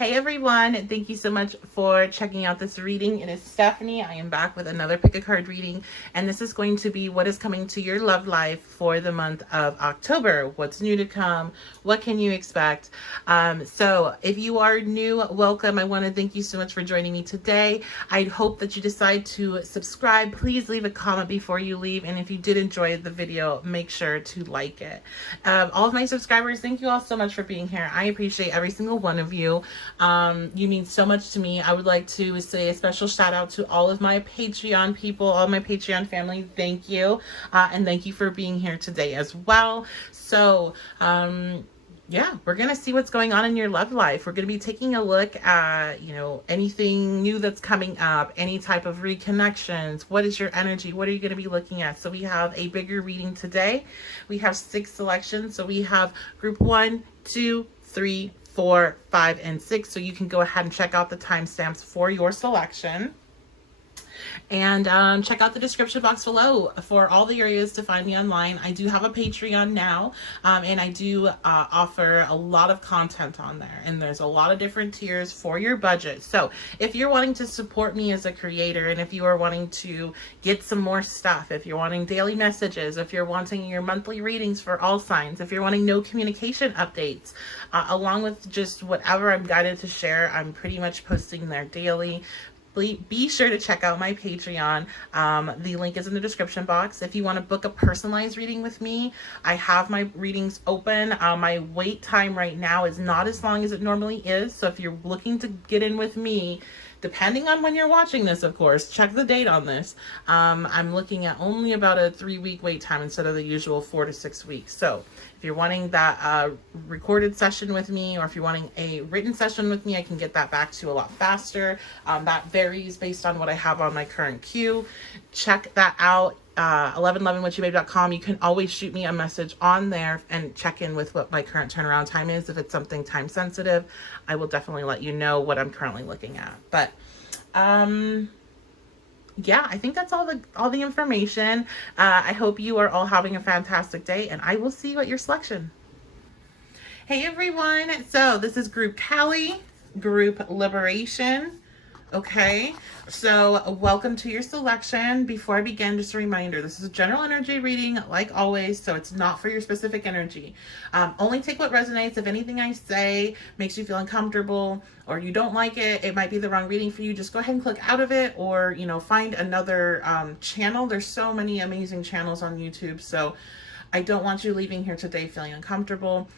Hey everyone, thank you so much for checking out this reading. It is Stephanie. I am back with another pick a card reading, and this is going to be what is coming to your love life for the month of October. What's new to come? What can you expect? So if you are new, welcome. I want to thank you so much for joining me today. I hope that you decide to subscribe. Please leave a comment before you leave, and if you did enjoy the video, make sure to like it. All of my subscribers, thank you all so much for being here. I appreciate every single one of you. You mean so much to me. I would like to say a special shout out to all of my Patreon people, all my Patreon family. Thank you. And thank you for being here today as well. So, yeah, we're going to see what's going on in your love life. We're going to be taking a look at, anything new that's coming up, any type of reconnections. What is your energy? What are you going to be looking at? So we have a bigger reading today. We have 6 selections. So we have group 1, 2, 3, 4, 5, and 6. So you can go ahead and check out the timestamps for your selection. And check out the description box below for all the areas to find me online. I do have a Patreon now, and I do offer a lot of content on there. And there's a lot of different tiers for your budget. So if you're wanting to support me as a creator, and if you are wanting to get some more stuff, if you're wanting daily messages, if you're wanting your monthly readings for all signs, if you're wanting no communication updates, along with just whatever I'm guided to share, I'm pretty much posting there daily. Be sure to check out my Patreon. The link is in the description box. If you want to book a personalized reading with me, I have my readings open. My wait time right now is not as long as it normally is. So if you're looking to get in with me, depending on when you're watching this, of course, check the date on this. I'm looking at only about a 3-week wait time instead of the usual 4 to 6 weeks. So if you're wanting that recorded session with me, or if you're wanting a written session with me, I can get that back to you a lot faster. That varies based on what I have on my current queue. Check that out. 1111witchybabe.com. You can always shoot me a message on there and check in with what my current turnaround time is. If it's something time sensitive, I will definitely let you know what I'm currently looking at. But yeah, I think that's all the information. I hope you are all having a fantastic day, and I will see you at your selection. Hey everyone, so this is group Callie, group Liberation. Okay, so welcome to your selection. Before I begin, just a reminder, this is a general energy reading, like always, so it's not for your specific energy. Only take what resonates. If anything I say makes you feel uncomfortable or you don't like it, it might be the wrong reading for you, just go ahead and click out of it, or find another channel. There's so many amazing channels on YouTube, so I don't want you leaving here today feeling uncomfortable.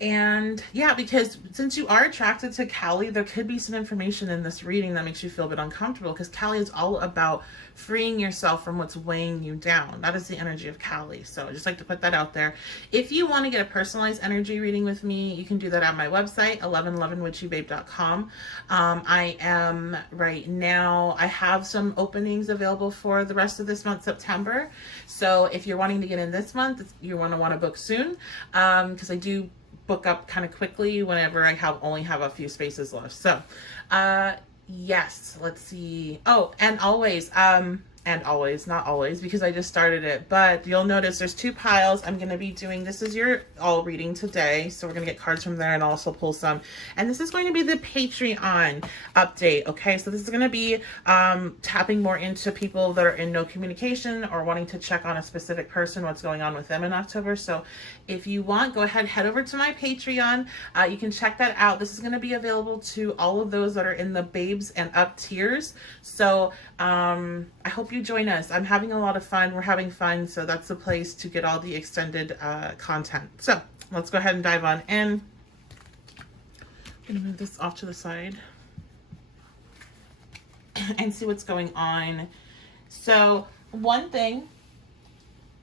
And yeah, because since you are attracted to Callie, there could be some information in this reading that makes you feel a bit uncomfortable, because Callie is all about freeing yourself from what's weighing you down. That is the energy of Callie. So I just like to put that out there. If you want to get a personalized energy reading with me, you can do that at my website, 1111witchybabe.com. I am right now, I have some openings available for the rest of this month, September. So if you're wanting to get in this month, you want to book soon, because I do book up kind of quickly whenever I only have a few spaces left. So yes, let's see. Oh, and always, not always, because I just started it, but you'll notice there's 2 piles. I'm going to be doing, this is your all reading today, so we're going to get cards from there and also pull some, and this is going to be the Patreon update. Okay, so this is going to be tapping more into people that are in no communication or wanting to check on a specific person, what's going on with them in October. So if you want, go ahead, head over to my Patreon. You can check that out. This is going to be available to all of those that are in the Babes and Up tiers. So I hope you join us. I'm having a lot of fun. We're having fun. So that's the place to get all the extended content. So let's go ahead and dive on in. I'm going to move this off to the side and see what's going on. So one thing,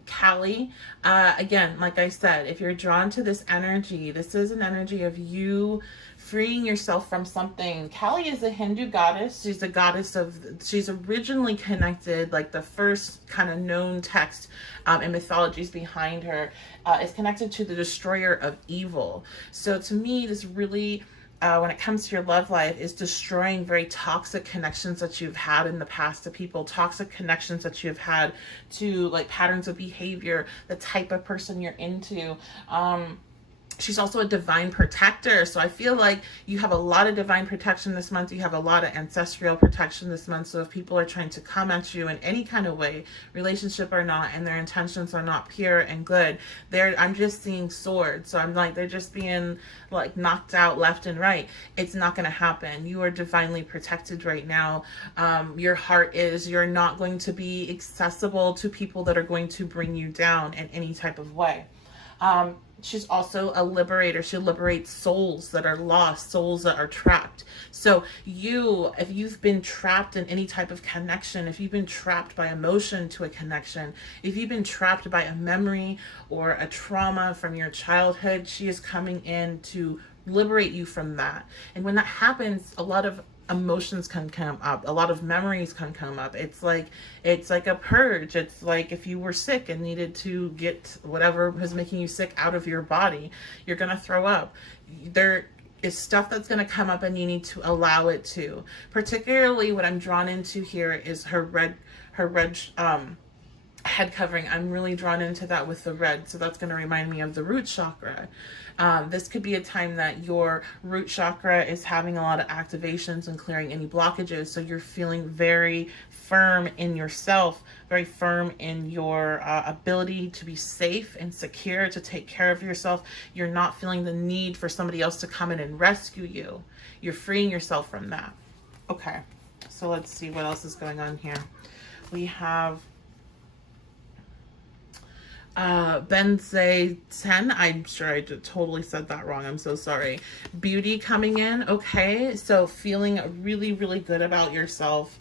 Callie, again, like I said, if you're drawn to this energy, this is an energy of you freeing yourself from something. Callie is a Hindu goddess. She's a goddess she's originally connected, like the first kind of known text and mythologies behind her is connected to the destroyer of evil. So to me, this really, when it comes to your love life, is destroying very toxic connections that you've had in the past to people, toxic connections that you've had to like patterns of behavior, the type of person you're into. She's also a divine protector. So I feel like you have a lot of divine protection this month. You have a lot of ancestral protection this month. So if people are trying to come at you in any kind of way, relationship or not, and their intentions are not pure and good, I'm just seeing swords. So I'm like, they're just being like knocked out left and right. It's not going to happen. You are divinely protected right now. Your heart is, you're not going to be accessible to people that are going to bring you down in any type of way. She's also a liberator. She liberates souls that are lost, souls that are trapped. So if you've been trapped in any type of connection, if you've been trapped by emotion to a connection, if you've been trapped by a memory or a trauma from your childhood, she is coming in to liberate you from that. And when that happens, a lot of emotions can come up, a lot of memories can come up. It's like a purge. It's like if you were sick and needed to get whatever was making you sick out of your body, you're gonna throw up. There is stuff that's gonna come up and you need to allow it to. Particularly what I'm drawn into here is her red head covering. I'm really drawn into that with the red. So that's going to remind me of the root chakra. This could be a time that your root chakra is having a lot of activations and clearing any blockages. So you're feeling very firm in yourself, very firm in your ability to be safe and secure, to take care of yourself. You're not feeling the need for somebody else to come in and rescue you. You're freeing yourself from that. Okay. So let's see what else is going on here. We have Benze 10. I'm sure I totally said that wrong. I'm so sorry. Beauty coming in. Okay. So feeling really, really good about yourself.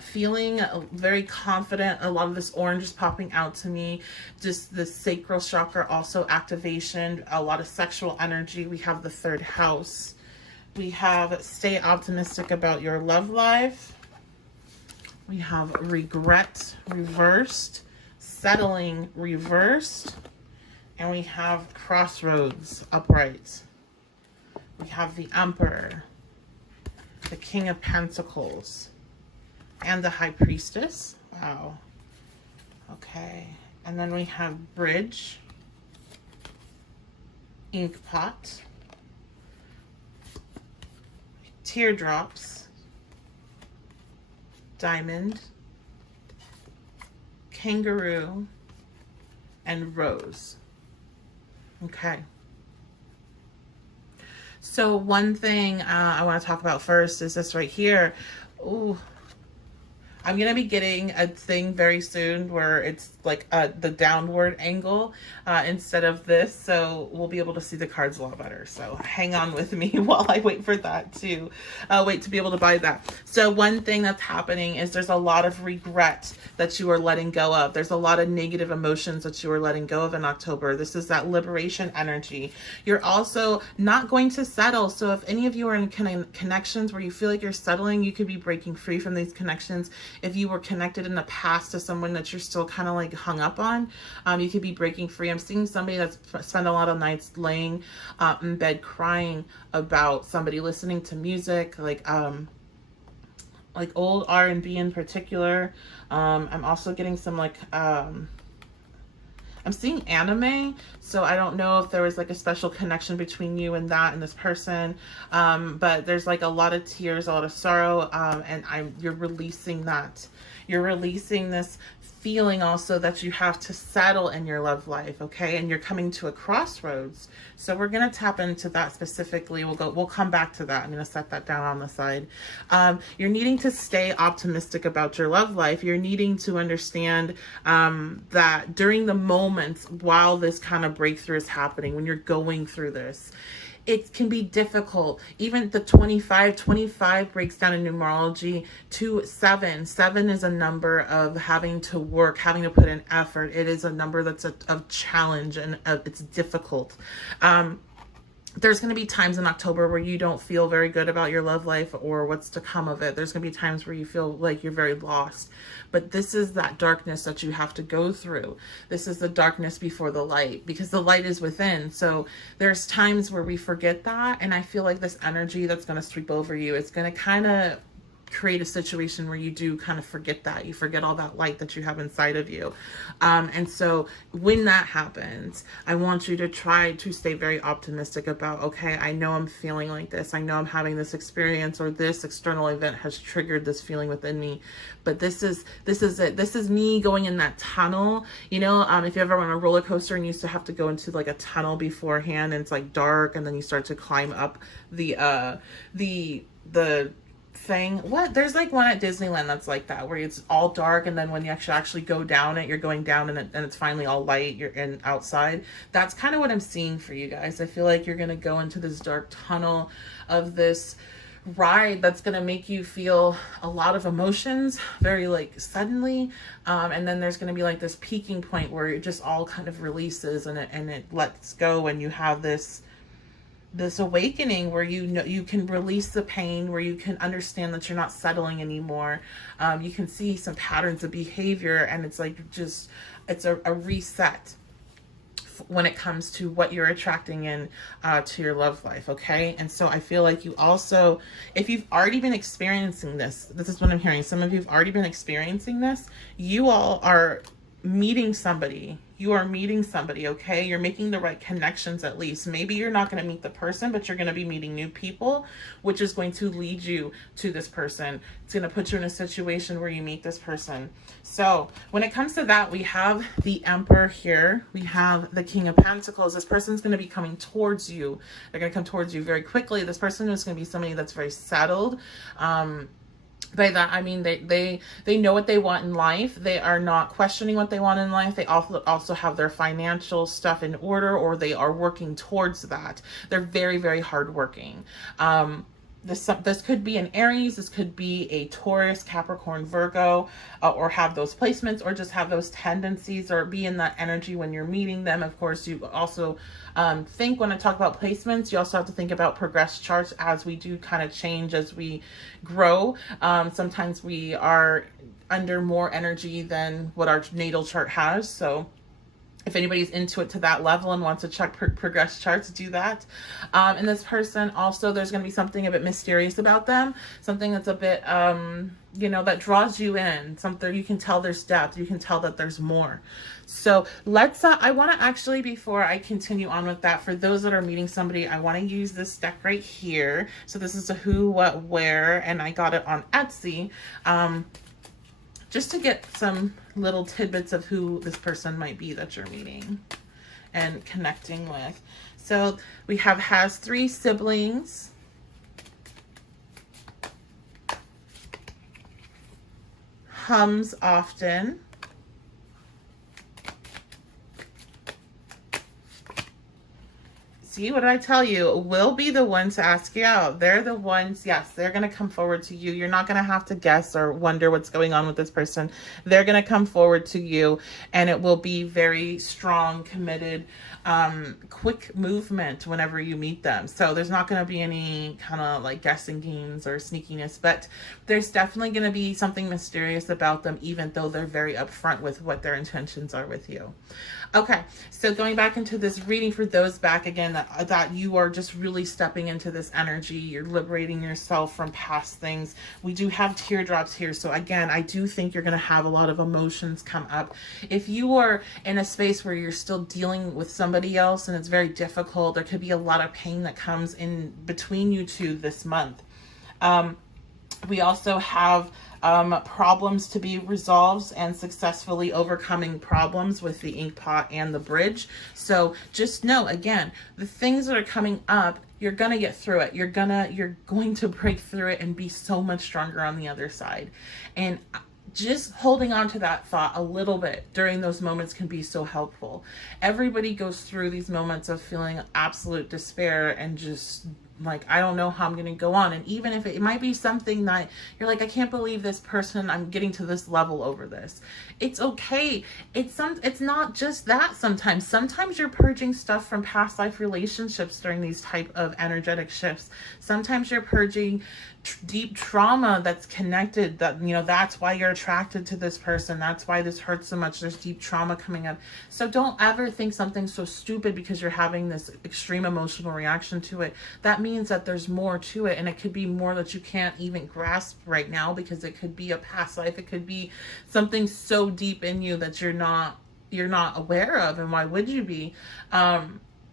Feeling very confident. A lot of this orange is popping out to me. Just the sacral chakra also activation. A lot of sexual energy. We have the third house. We have stay optimistic about your love life. We have regret reversed. Settling reversed, and we have crossroads upright. We have the Emperor, the King of Pentacles, and the High Priestess. Wow. Okay. And then we have Bridge, Inkpot, Teardrops, Diamond, Kangaroo, and Rose. Okay. So one thing I want to talk about first is this right here. Ooh, I'm going to be getting a thing very soon where it's like the downward angle instead of this. So we'll be able to see the cards a lot better. So hang on with me while I wait for that to wait to be able to buy that. So one thing that's happening is there's a lot of regret that you are letting go of. There's a lot of negative emotions that you are letting go of in October. This is that liberation energy. You're also not going to settle. So if any of you are in connections where you feel like you're settling, you could be breaking free from these connections. If you were connected in the past to someone that you're still kind of like hung up on, you could be breaking free. I'm seeing somebody that's spent a lot of nights laying in bed crying about somebody, listening to music, like old R&B in particular. I'm also getting some I'm seeing anime, so I don't know if there was like a special connection between you and that and this person, but there's like a lot of tears, a lot of sorrow, and you're releasing that. You're releasing this feeling also that you have to settle in your love life, okay? And you're coming to a crossroads. So we're going to tap into that specifically. We'll come back to that. I'm going to set that down on the side. You're needing to stay optimistic about your love life. You're needing to understand that during the moments while this kind of breakthrough is happening, when you're going through this, it can be difficult. Even the 25 breaks down in numerology to 7. 7 is a number of having to work, having to put in effort. It is a number that's a challenge, and it's difficult. There's going to be times in October where you don't feel very good about your love life or what's to come of it. There's going to be times where you feel like you're very lost. But this is that darkness that you have to go through. This is the darkness before the light, because the light is within. So there's times where we forget that. And I feel like this energy that's going to sweep over you, it's going to kind of create a situation where you do kind of forget that. You forget all that light that you have inside of you. And so when that happens, I want you to try to stay very optimistic about, okay, I know I'm feeling like this. I know I'm having this experience, or this external event has triggered this feeling within me. But this is it. This is me going in that tunnel. You know, if you ever went on a roller coaster and you used to have to go into like a tunnel beforehand, and it's like dark, and then you start to climb up the thing. What? There's like one at Disneyland that's like that, where it's all dark, and then when you actually go down it, you're going down, and it's finally all light. You're in outside. That's kind of what I'm seeing for you guys. I feel like you're gonna go into this dark tunnel of this ride that's going to make you feel a lot of emotions very like suddenly, and then there's going to be like this peaking point where it just all kind of releases, and it lets go, and you have this awakening where you know you can release the pain, where you can understand that you're not settling anymore. You can see some patterns of behavior, and it's like just it's a reset when it comes to what you're attracting in to your love life. Okay. And so I feel like you also, if you've already been experiencing this is what I'm hearing. Some of you have already been experiencing this. You all are meeting somebody. You are meeting somebody, okay? You're making the right connections at least. Maybe you're not going to meet the person, but you're going to be meeting new people, which is going to lead you to this person. It's going to put you in a situation where you meet this person. So when it comes to that, we have the Emperor here. We have the King of Pentacles. This person's going to be coming towards you. They're going to come towards you very quickly. This person is going to be somebody that's very settled. By that, I mean they know what they want in life. They are not questioning what they want in life. They also have their financial stuff in order, or they are working towards that. They're very, very hardworking. This could be an Aries, this could be a Taurus, Capricorn, Virgo, or have those placements, or just have those tendencies, or be in that energy when you're meeting them. Of course, you also think, when I talk about placements, you also have to think about progress charts, as we do kind of change as we grow. Sometimes we are under more energy than what our natal chart has. So if anybody's into it to that level and wants to check progress charts, do that. And this person also, there's going to be something a bit mysterious about them, something that's a bit, you know, that draws you in, something you can tell there's depth, you can tell that there's more. So let's, I want to actually, before I continue on with that, for those that are meeting somebody, I want to use this deck right here. So this is a who, what, where, and I got it on Etsy. Just to get some little tidbits of who this person might be that you're meeting and connecting with. So we has 3 siblings. Hums often. See, what did I tell you? Will be the ones to ask you out. They're the ones, yes, they're going to come forward to you. You're not going to have to guess or wonder what's going on with this person. They're going to come forward to you, and it will be very strong, committed, quick movement whenever you meet them. So there's not going to be any kind of like guessing games or sneakiness, but there's definitely going to be something mysterious about them, even though they're very upfront with what their intentions are with you. Okay, so going back into this reading, for those back again that you are just really stepping into this energy, you're liberating yourself from past things. We do have teardrops here, so again, I do think you're going to have a lot of emotions come up. If you are in a space where you're still dealing with somebody else and it's very difficult, there could be a lot of pain that comes in between you two this month. We also have problems to be resolved and successfully overcoming problems with the ink pot and the bridge. So just know, again, the things that are coming up, you're going to get through it. You're going to break through it and be so much stronger on the other side. And just holding on to that thought a little bit during those moments can be so helpful. Everybody goes through these moments of feeling absolute despair and just like, I don't know how I'm going to go on. And even if it might be something that you're like, I can't believe this person, I'm getting to this level over this. It's okay. It's not just that sometimes. Sometimes you're purging stuff from past life relationships during these type of energetic shifts. Sometimes you're purging deep trauma that's connected, that, you know, that's why you're attracted to this person. That's why this hurts so much. There's deep trauma coming up. So don't ever think something's so stupid because you're having this extreme emotional reaction to it. That means means that there's more to it, and it could be more that you can't even grasp right now, because it could be a past life. It could be something so deep in you that you're not aware of, and why would you be?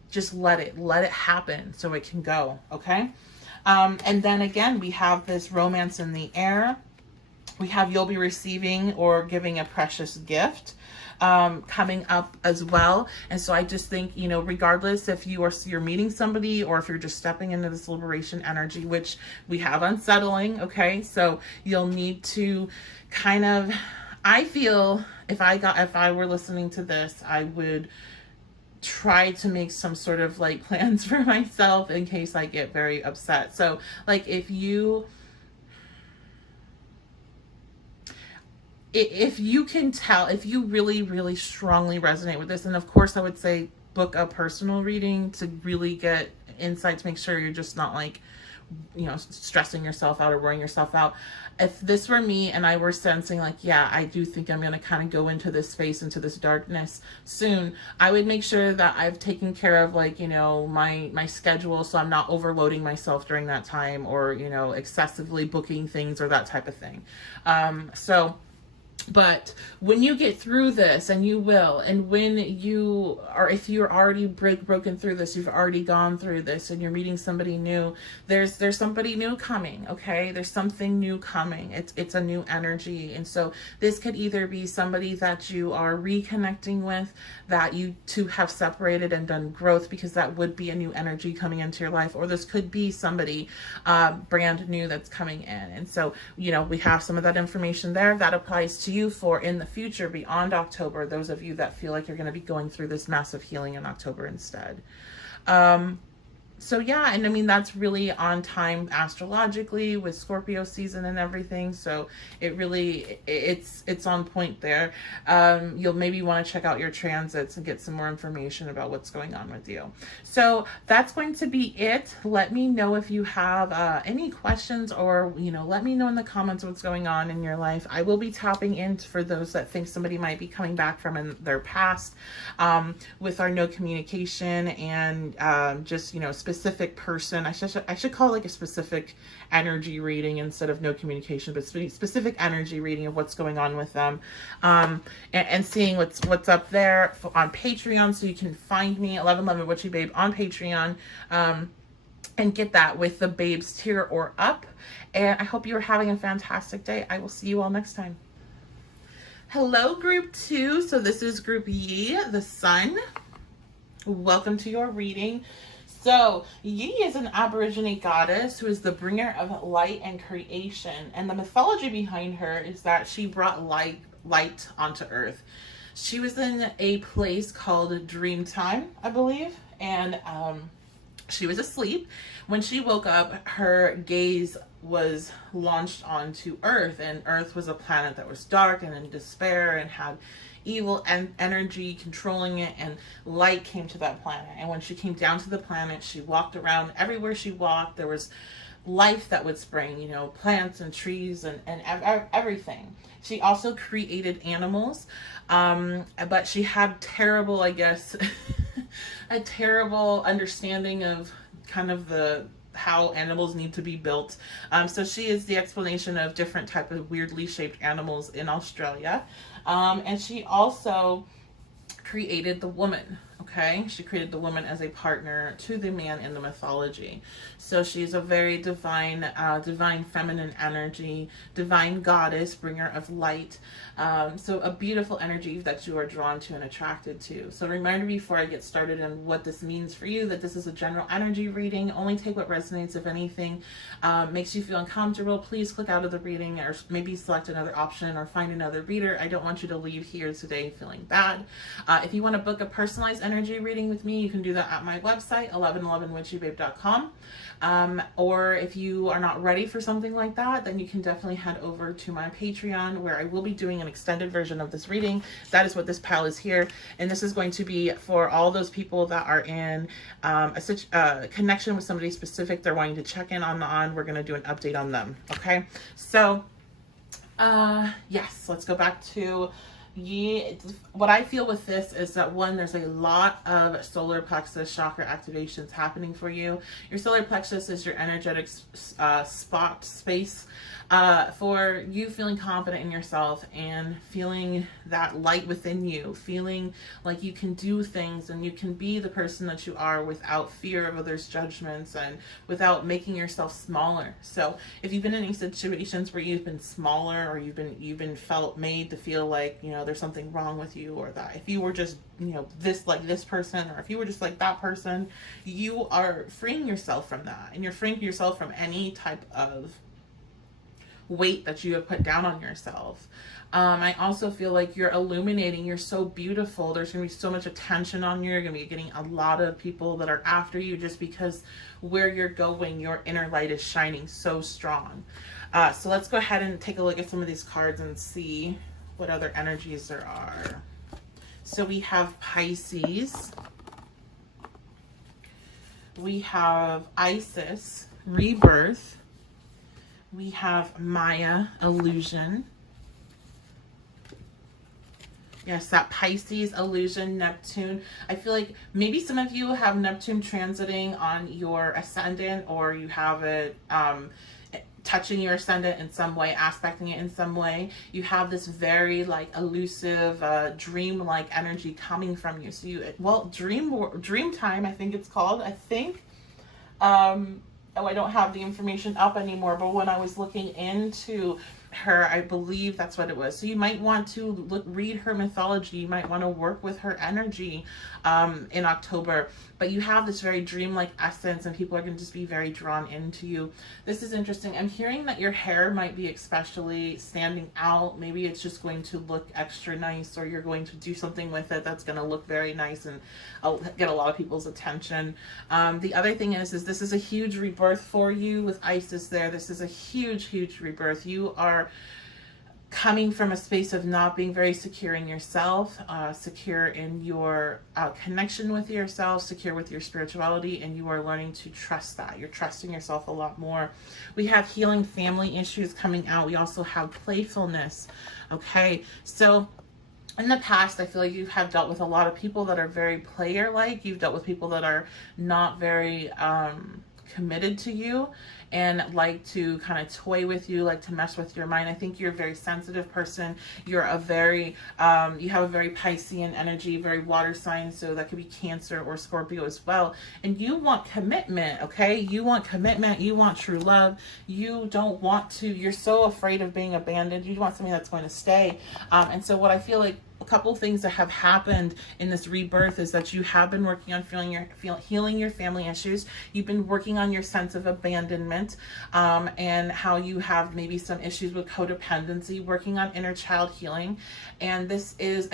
Just let it happen so it can go. Okay. And then again, we have this romance in the air. We have you'll be receiving or giving a precious gift coming up as well. And so I just think, you know, regardless if you're meeting somebody, or if you're just stepping into this liberation energy, which we have unsettling. Okay. So you'll need to kind of, I feel if I were listening to this, I would try to make some sort of like plans for myself in case I get very upset. So like if you can tell, if you really, really strongly resonate with this, and of course I would say book a personal reading to really get insights, make sure you're just not like, you know, stressing yourself out or worrying yourself out. If this were me and I were sensing like, yeah, I do think I'm going to kind of go into this space, into this darkness soon, I would make sure that I've taken care of like, you know, my schedule, so I'm not overloading myself during that time, or, you know, excessively booking things or that type of thing. But when you get through this, and you will, and when you are, if you're already broken through this, you've already gone through this, and you're meeting somebody new, there's somebody new coming. Okay. There's something new coming. It's a new energy. And so this could either be somebody that you are reconnecting with, that you two have separated and done growth, because that would be a new energy coming into your life, or this could be somebody brand new that's coming in. And so, you know, we have some of that information there that applies to you for in the future beyond October, those of you that feel like you're going to be going through this massive healing in October instead. So yeah, and I mean, that's really on time astrologically with Scorpio season and everything. So it really, it's on point there. You'll maybe want to check out your transits and get some more information about what's going on with you. So that's going to be it. Let me know if you have any questions, or, you know, let me know in the comments what's going on in your life. I will be tapping in for those that think somebody might be coming back from in their past with our no communication, and just, you know, specific person. I should call it like a specific energy reading instead of no communication, but specific energy reading of what's going on with them, and seeing what's up there on Patreon. So you can find me 1111 Witchy Babe on Patreon, and get that with the babes tier or up. And I hope you're having a fantastic day. I will see you all next time. Hello, group 2. So this is group Yi, the sun. Welcome to your reading. So Yi is an Aborigine goddess who is the bringer of light and creation. And the mythology behind her is that she brought light onto earth. She was in a place called Dreamtime, I believe. And she was asleep. When she woke up, her gaze was launched onto Earth. And Earth was a planet that was dark and in despair and had evil energy controlling it, and light came to that planet. And when she came down to the planet, she walked around. Everywhere she walked, there was life that would spring, you know, plants and trees and everything. She also created animals, but she had terrible, I guess, a terrible understanding of kind of how animals need to be built. So she is the explanation of different type of weirdly shaped animals in Australia. And she also created the woman. Okay, she created the woman as a partner to the man in the mythology. So she's a very divine feminine energy, divine goddess, bringer of light. So a beautiful energy that you are drawn to and attracted to. So reminder before I get started on what this means for you, that this is a general energy reading. Only take what resonates. If anything makes you feel uncomfortable, please click out of the reading, or maybe select another option or find another reader. I don't want you to leave here today feeling bad. If you want to book a personalized energy reading with me, you can do that at my website, 1111witchybabe.com. Or if you are not ready for something like that, then you can definitely head over to my Patreon, where I will be doing an extended version of this reading. That is what this pile is here. And this is going to be for all those people that are in a connection with somebody specific they're wanting to check in on. We're going to do an update on them. Okay. So, yes, let's go back to What I feel with this is that, one, there's a lot of solar plexus chakra activations happening for you. Your solar plexus is your energetic space for you feeling confident in yourself and feeling that light within you, feeling like you can do things and you can be the person that you are without fear of others' judgments and without making yourself smaller. So if you've been in any situations where you've been smaller, or you've been felt made to feel like, you know, there's something wrong with you, or that if you were just, you know, this, like this person, or if you were just like that person, you are freeing yourself from that, and you're freeing yourself from any type of weight that you have put down on yourself. I also feel like you're illuminating. You're so beautiful. There's going to be so much attention on you. You're going to be getting a lot of people that are after you just because where you're going, your inner light is shining so strong. So let's go ahead and take a look at some of these cards and see what other energies there are. So we have Pisces. We have Isis, Rebirth. We have Maya, Illusion. Yes, that Pisces, Illusion, Neptune. I feel like maybe some of you have Neptune transiting on your ascendant, or you have it touching your ascendant in some way, aspecting it in some way. You have this very like elusive, dream-like energy coming from you. So dream time, I think it's called. I think. Oh, I don't have the information up anymore, but when I was looking into her, I believe that's what it was. So you might want to read her mythology. You might want to work with her energy in October. But you have this very dreamlike essence, and people are going to just be very drawn into you. This is interesting. I'm hearing that your hair might be especially standing out. Maybe it's just going to look extra nice, or you're going to do something with it that's going to look very nice and get a lot of people's attention. The other thing is this is a huge rebirth for you with Isis there. This is a huge, huge rebirth. You are coming from a space of not being very secure in yourself, secure in your connection with yourself, secure with your spirituality, and you are learning to trust that. You're trusting yourself a lot more. We have healing family issues coming out. We also have playfulness. Okay, so in the past, I feel like you have dealt with a lot of people that are very player-like. You've dealt with people that are not very committed to you and like to kind of toy with you, like to mess with your mind. I think you're a very sensitive person. You're a very, you have a very Piscean energy, very water sign, so that could be Cancer or Scorpio as well. And you want commitment, okay? You want commitment. You want true love. You don't want to, you're so afraid of being abandoned. You want something that's going to stay. And so what I feel like, a couple of things that have happened in this rebirth is that you have been working on healing your family issues. You've been working on your sense of abandonment, and how you have maybe some issues with codependency, working on inner child healing. And this is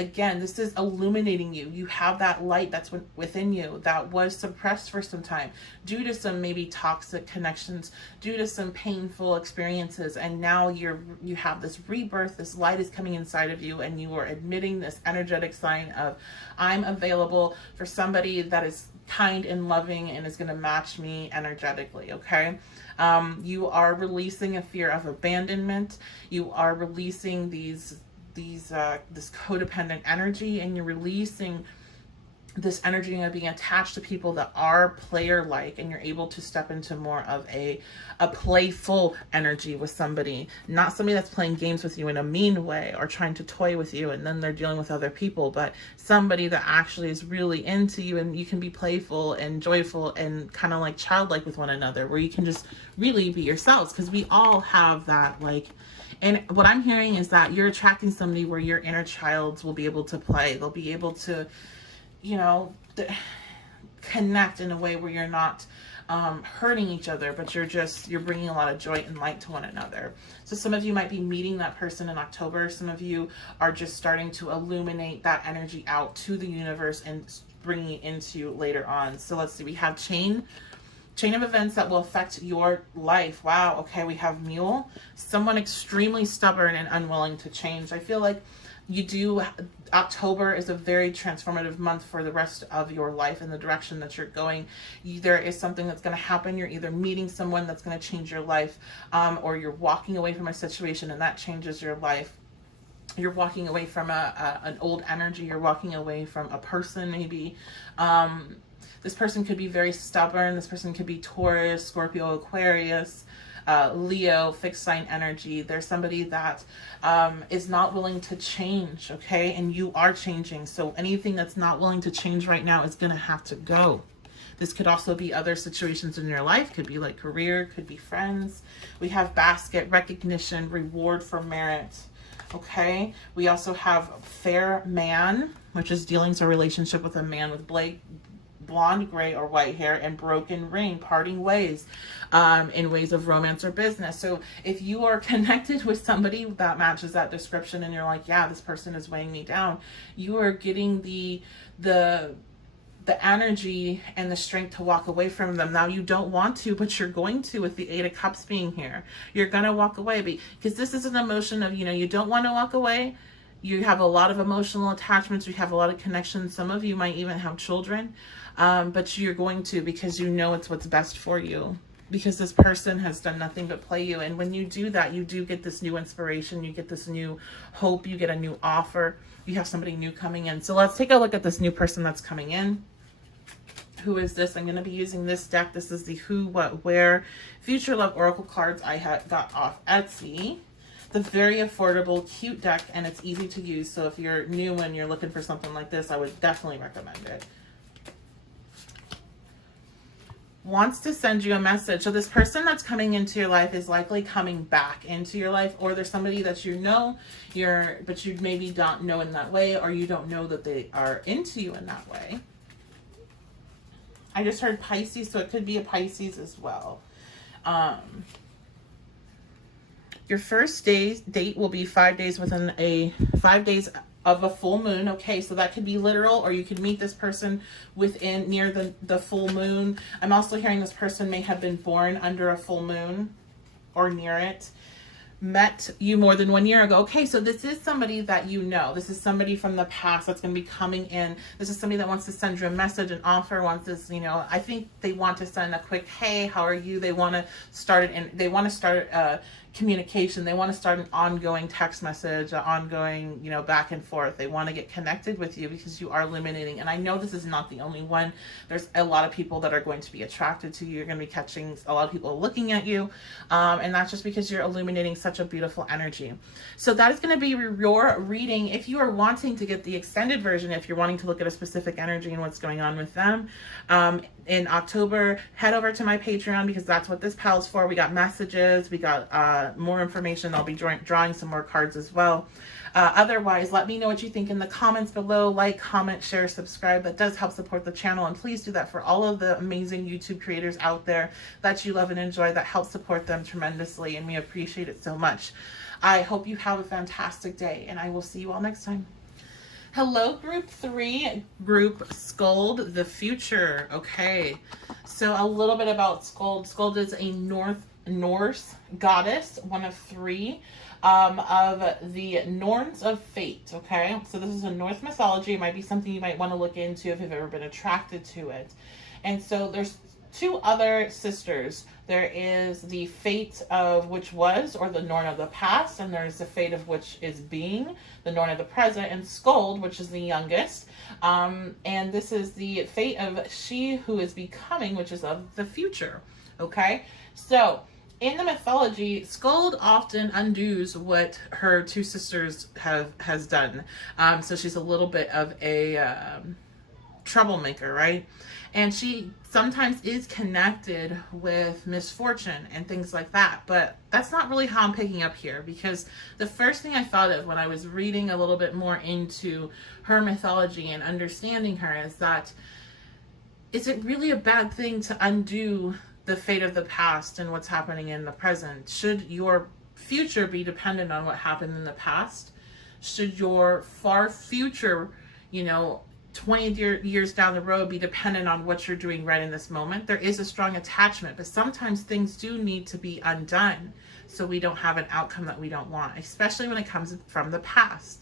illuminating you. You have that light that's within you that was suppressed for some time due to some maybe toxic connections, due to some painful experiences. And now you have this rebirth. This light is coming inside of you, and you are admitting this energetic sign of, I'm available for somebody that is kind and loving and is going to match me energetically. Okay. You are releasing a fear of abandonment. You are releasing this codependent energy, and you're releasing this energy of being attached to people that are player-like, and you're able to step into more of a playful energy with somebody, not somebody that's playing games with you in a mean way or trying to toy with you and then they're dealing with other people, but somebody that actually is really into you, and you can be playful and joyful and kind of like childlike with one another, where you can just really be yourselves, because we all have that, like. And what I'm hearing is that you're attracting somebody where your inner child will be able to play. They'll be able to, you know, connect in a way where you're not hurting each other, but you're bringing a lot of joy and light to one another. So some of you might be meeting that person in October. Some of you are just starting to illuminate that energy out to the universe and bringing it into later on. So let's see, we have chain of events that will affect your life. Wow. Okay. We have Mule, someone extremely stubborn and unwilling to change. I feel like October is a very transformative month for the rest of your life and the direction that you're going. There is something that's going to happen. You're either meeting someone that's going to change your life, or you're walking away from a situation and that changes your life. you're walking away from an old energy. You're walking away from a person, maybe. This person could be very stubborn. This person could be Taurus, Scorpio, Aquarius, Leo, fixed sign energy. There's somebody that is not willing to change, okay? And you are changing. So anything that's not willing to change right now is going to have to go. This could also be other situations in your life. Could be like career, could be friends. We have basket, recognition, reward for merit. Okay. We also have fair man, which is dealings or relationship with a man with blonde, gray, or white hair, and broken ring, parting ways in ways of romance or business. So if you are connected with somebody that matches that description and you're like, yeah, this person is weighing me down, you are getting the energy and the strength to walk away from them. Now you don't want to, but you're going to, with the 8 of Cups being here. You're going to walk away because this is an emotion of, you don't want to walk away. You have a lot of emotional attachments. You have a lot of connections. Some of you might even have children, but you're going to, because you know it's what's best for you, because this person has done nothing but play you. And when you do that, you do get this new inspiration. You get this new hope. You get a new offer. You have somebody new coming in. So let's take a look at this new person that's coming in. Who is this? I'm going to be using this deck. This is the Who, What, Where Future Love Oracle cards I got off Etsy. It's a very affordable, cute deck, and it's easy to use. So if you're new and you're looking for something like this, I would definitely recommend it. Wants to send you a message. So this person that's coming into your life is likely coming back into your life, or there's somebody that but you maybe don't know in that way, or you don't know that they are into you in that way. I just heard Pisces, so it could be a Pisces as well. Your first date will be 5 days within 5 days of a full moon. Okay, so that could be literal, or you could meet this person near the full moon. I'm also hearing this person may have been born under a full moon or near it. Met you more than 1 year ago. Okay, so this is somebody that you know. This is somebody from the past that's going to be coming in. This is somebody that wants to send you a message, an offer, wants this, I think they want to send a quick, hey, how are you? They want to start communication. They want to start an ongoing text message, an ongoing, back and forth. They want to get connected with you because you are illuminating. And I know this is not the only one. There's a lot of people that are going to be attracted to you. You're going to be catching a lot of people looking at you. And that's just because you're illuminating such a beautiful energy. So that is going to be your reading. If you are wanting to get the extended version, if you're wanting to look at a specific energy and what's going on with them, in October, head over to my Patreon, because that's what this pal's for. We got messages, we got more information. I'll be drawing some more cards as well. Otherwise, let me know what you think in the comments below. Like, comment, share, subscribe. That does help support the channel, and please do that for all of the amazing YouTube creators out there that you love and enjoy. That helps support them tremendously, and we appreciate it so much. I hope you have a fantastic day, and I will see you all next time. Hello, group 3, group Skuld, the future. Okay, so a little bit about Skuld. Skuld is a Norse goddess, one of 3 of the Norns of Fate. Okay, so this is a Norse mythology. It might be something you might want to look into if you've ever been attracted to it. And so there's 2 other sisters. There is the fate of which was, or the Norn of the past, and there's the fate of which is being, the Norn of the present, and Skuld, which is the youngest. And this is the fate of she who is becoming, which is of the future. Okay, so in the mythology, Skuld often undoes what her 2 sisters has done. So she's a little bit of a troublemaker, right? And she sometimes is connected with misfortune and things like that. But that's not really how I'm picking up here, because the first thing I thought of when I was reading a little bit more into her mythology and understanding her is that, is it really a bad thing to undo the fate of the past and what's happening in the present? Should your future be dependent on what happened in the past? Should your far future, 20 years down the road be dependent on what you're doing right in this moment? There is a strong attachment, but sometimes things do need to be undone so we don't have an outcome that we don't want, especially when it comes from the past.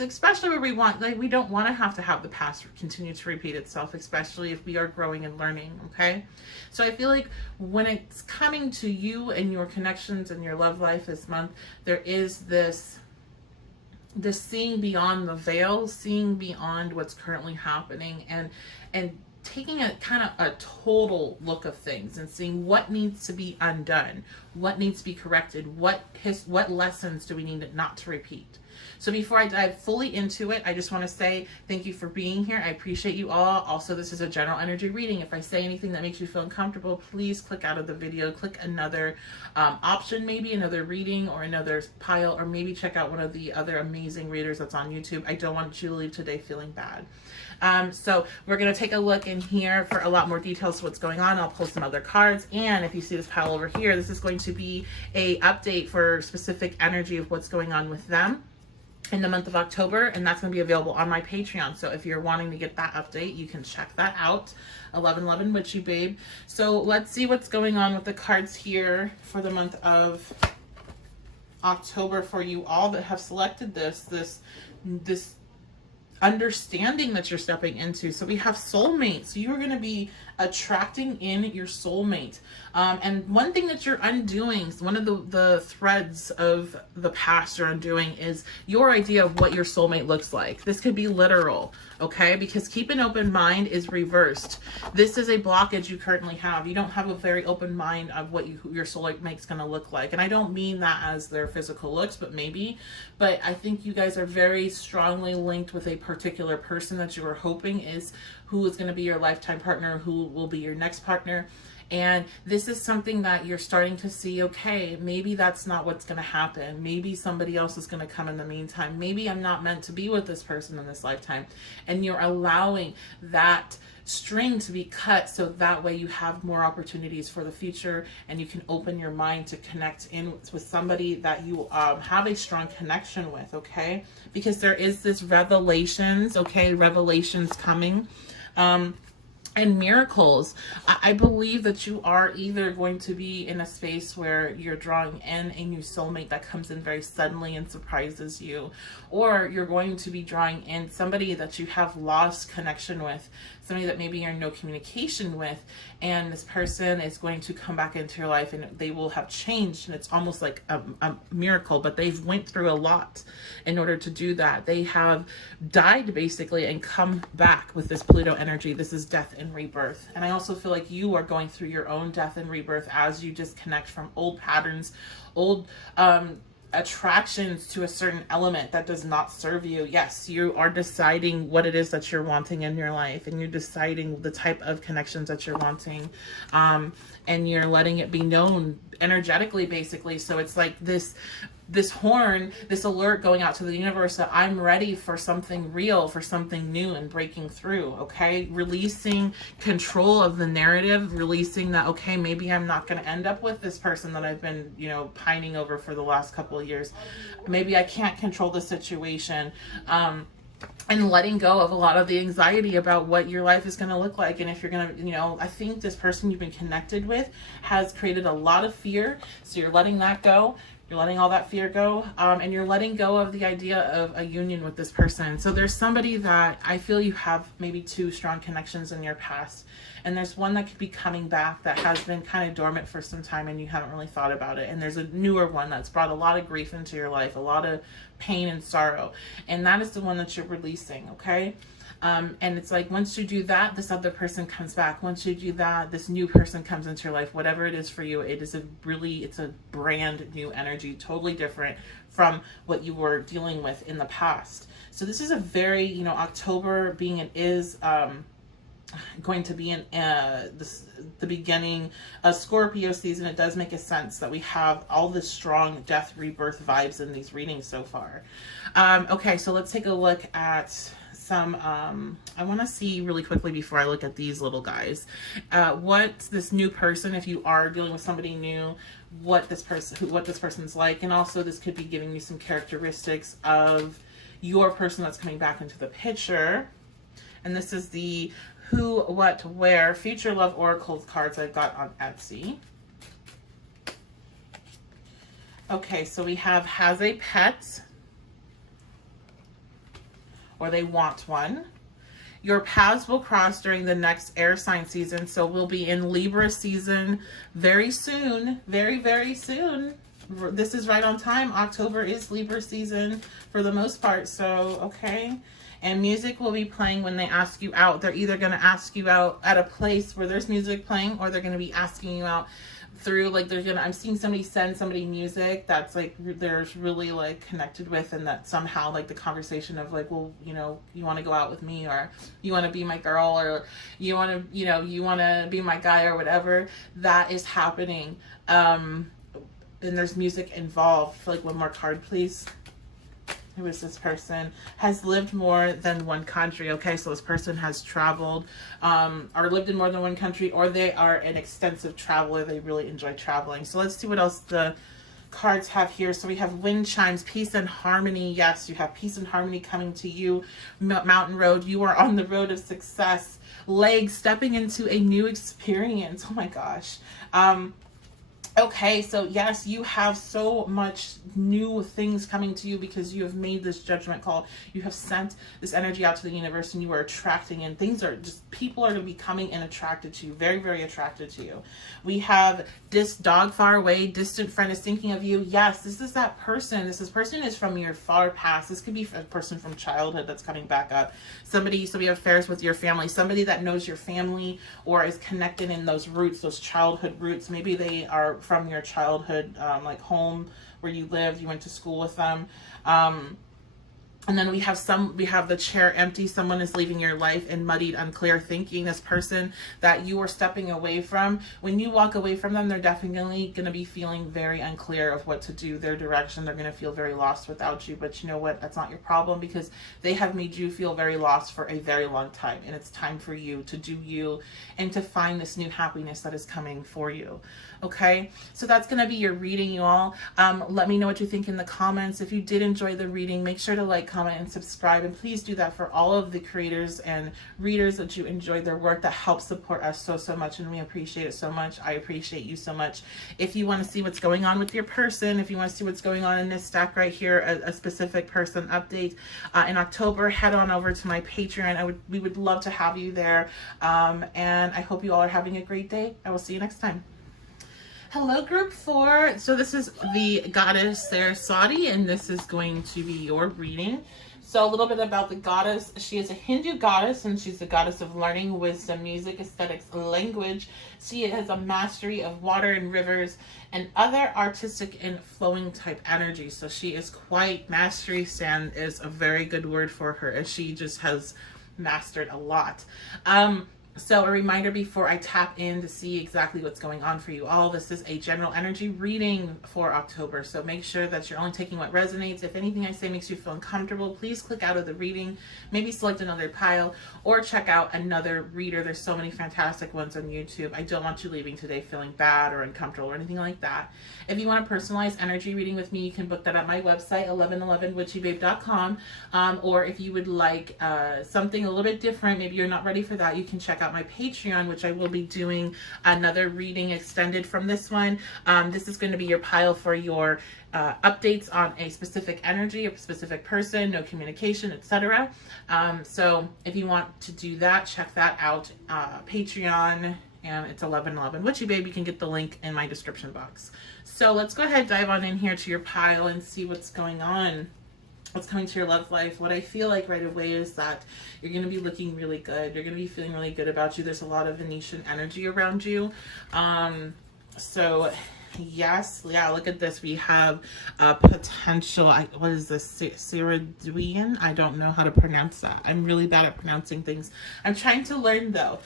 Especially where we don't want to have the past continue to repeat itself, especially if we are growing and learning. Okay, so I feel like when it's coming to you and your connections and your love life this month, there is this the seeing beyond the veil, seeing beyond what's currently happening, and taking a kind of a total look of things and seeing what needs to be undone, what needs to be corrected, what lessons do we need not to repeat. So before I dive fully into it, I just want to say thank you for being here. I appreciate you all. Also, this is a general energy reading. If I say anything that makes you feel uncomfortable, please click out of the video, click another option, maybe another reading or another pile, or maybe check out one of the other amazing readers that's on YouTube. I don't want you to leave today feeling bad. So we're going to take a look in here for a lot more details to what's going on. I'll pull some other cards. And if you see this pile over here, this is going to be a update for specific energy of what's going on with them in the month of October, and that's going to be available on my Patreon. So if you're wanting to get that update, you can check that out. 1111 Witchy Babe. So let's see what's going on with the cards here for the month of October for you all that have selected this understanding that you're stepping into. So we have soulmates. So you're going to be attracting in your soulmate. And one thing that you're undoing, one of the threads of the past you're undoing, is your idea of what your soulmate looks like. This could be literal, okay? Because keep an open mind is reversed. This is a blockage you currently have. You don't have a very open mind of what your soulmate's going to look like. And I don't mean that as their physical looks, but maybe. But I think you guys are very strongly linked with a particular person that you are hoping is who is going to be your lifetime partner, who will be your next partner. And this is something that you're starting to see, okay, maybe that's not what's going to happen. Maybe somebody else is going to come in the meantime. Maybe I'm not meant to be with this person in this lifetime. And you're allowing that string to be cut so that way you have more opportunities for the future, and you can open your mind to connect in with somebody that you have a strong connection with, okay? Because there is this revelations, okay? Revelations coming. And miracles. I believe that you are either going to be in a space where you're drawing in a new soulmate that comes in very suddenly and surprises you, or you're going to be drawing in somebody that you have lost connection with, somebody that maybe you're in no communication with, and this person is going to come back into your life and they will have changed, and it's almost like a miracle, but they've went through a lot in order to do that. They have died basically and come back with this Pluto energy. This is death and rebirth. And I also feel like you are going through your own death and rebirth as you disconnect from old patterns, old attractions to a certain element that does not serve you. Yes, you are deciding what it is that you're wanting in your life, and you're deciding the type of connections that you're wanting, and you're letting it be known energetically, basically. So it's like this horn, this alert going out to the universe that I'm ready for something real, for something new and breaking through, okay? Releasing control of the narrative, releasing that, okay, maybe I'm not going to end up with this person that I've been, pining over for the last couple of years. Maybe I can't control the situation. And letting go of a lot of the anxiety about what your life is going to look like. And if you're going to, I think this person you've been connected with has created a lot of fear. So you're letting that go. You're letting all that fear go, and you're letting go of the idea of a union with this person. So there's somebody that I feel you have maybe two strong connections in your past, and there's one that could be coming back that has been kind of dormant for some time and you haven't really thought about it. And there's a newer one that's brought a lot of grief into your life, a lot of pain and sorrow, and that is the one that you're releasing, okay? And it's like, once you do that, this other person comes back. Once you do that, this new person comes into your life. Whatever it is for you, it's a brand new energy, totally different from what you were dealing with in the past. So this is a very, October being it is, going to be in the beginning of Scorpio season. It does make a sense that we have all this strong death rebirth vibes in these readings so far. Okay, so let's take a look at some I want to see really quickly before I look at these little guys, what this new person, if you are dealing with somebody new, what this person's like. And also this could be giving you some characteristics of your person that's coming back into the picture. And this is the Who, What, Where Future Love Oracle cards I've got on Etsy. Okay, so we have has a pet, or they want one. Your paths will cross during the next air sign season. So we'll be in Libra season very soon. Very, very soon. this is right on time. October is Libra season for the most part. So, okay. And music will be playing when they ask you out. They're either going to ask you out at a place where there's music playing, or they're going to be asking you out through, like, I'm seeing somebody send somebody music that's like there's really like connected with, and that somehow like the conversation of like, well, you know, you want to go out with me, or you want to be my girl, or you want to, you know, you want to be my guy, or whatever, that is happening. And there's music involved. For like one more card, please. Who is this person? Has lived more than one country. Okay, so this person has traveled, or lived in more than one country, or they are an extensive traveler. They really enjoy traveling. So let's see what else the cards have here. So we have wind chimes, peace and harmony. Yes, you have peace and harmony coming to you. Mountain road. You are on the road of success. Legs, stepping into a new experience. Oh my gosh. Okay, so yes, you have so much new things coming to you because you have made this judgment call. You have sent this energy out to the universe, and you are attracting, and things are just, people are going to be coming and attracted to you, very, very attracted to you. We have this dog far away, distant friend is thinking of you. Yes, this is that person. This person is from your far past. This could be a person from childhood that's coming back up. Somebody have affairs with your family, somebody that knows your family or is connected in those roots, those childhood roots. Maybe they are from your childhood, like home where you lived, you went to school with them. And then we have the chair empty. Someone is leaving your life in muddied, unclear thinking. This person that you are stepping away from, when you walk away from them, they're definitely going to be feeling very unclear of what to do, their direction. They're going to feel very lost without you. But you know what? That's not your problem, because they have made you feel very lost for a very long time. And it's time for you to do you and to find this new happiness that is coming for you. Okay, so that's going to be your reading, you all. Let me know what you think in the comments. If you did enjoy the reading, make sure to like, comment, and subscribe. And please do that for all of the creators and readers that you enjoyed their work. That helps support us so, so much. And we appreciate it so much. I appreciate you so much. If you want to see what's going on with your person, if you want to see what's going on in this stack right here, a specific person update in October, head on over to my Patreon. We would love to have you there. And I hope you all are having a great day. I will see you next time. Hello, group 4. So this is the goddess Saraswati, and this is going to be your reading. So a little bit about the goddess. She is a Hindu goddess, and she's the goddess of learning, wisdom, music, aesthetics, language. She has a mastery of water and rivers and other artistic and flowing type energy. So she is quite mastery. Sand is a very good word for her, as she just has mastered a lot. So a reminder before I tap in to see exactly what's going on for you all, this is a general energy reading for October. So make sure that you're only taking what resonates. If anything I say makes you feel uncomfortable, please click out of the reading, maybe select another pile, or check out another reader. There's so many fantastic ones on YouTube. I don't want you leaving today feeling bad or uncomfortable or anything like that. If you want a personalized energy reading with me, you can book that at my website, 1111witchybabe.com. Or if you would like something a little bit different, maybe you're not ready for that, you can check out my Patreon, which I will be doing another reading extended from this one. This is going to be your pile for your updates on a specific energy, a specific person, no communication, etc. So if you want to do that, check that out. Patreon, and it's 1111 Witchy Babe. You can get the link in my description box. So let's go ahead, dive on in here to your pile and see what's going on. What's coming to your love life. What I feel like right away is that you're going to be looking really good. You're going to be feeling really good about you. There's a lot of Venetian energy around you. So yes, yeah, look at this. We have potential, what is this, Siraduian? I don't know how to pronounce that. I'm really bad at pronouncing things. I'm trying to learn though.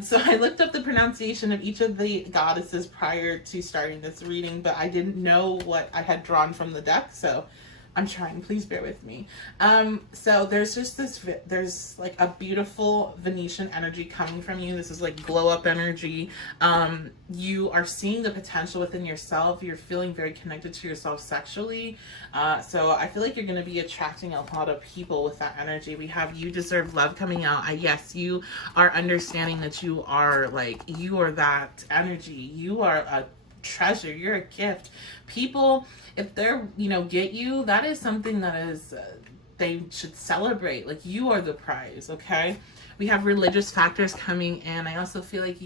So I looked up the pronunciation of each of the goddesses prior to starting this reading, but I didn't know what I had drawn from the deck, so I'm trying, please bear with me. So there's just there's like a beautiful Venetian energy coming from you. This is like glow up energy. You are seeing the potential within yourself. You're feeling very connected to yourself sexually. So I feel like you're going to be attracting a lot of people with that energy. We have you deserve love coming out. Yes, you are understanding that you are that energy. You are a treasure. You're a gift. People, if they're get you, that is something that is they should celebrate. Like, you are the prize. Okay, we have religious factors coming in. I also feel like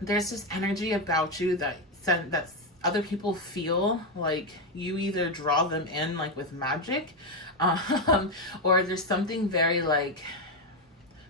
there's this energy about you that's other people feel like you either draw them in like with magic, or there's something very like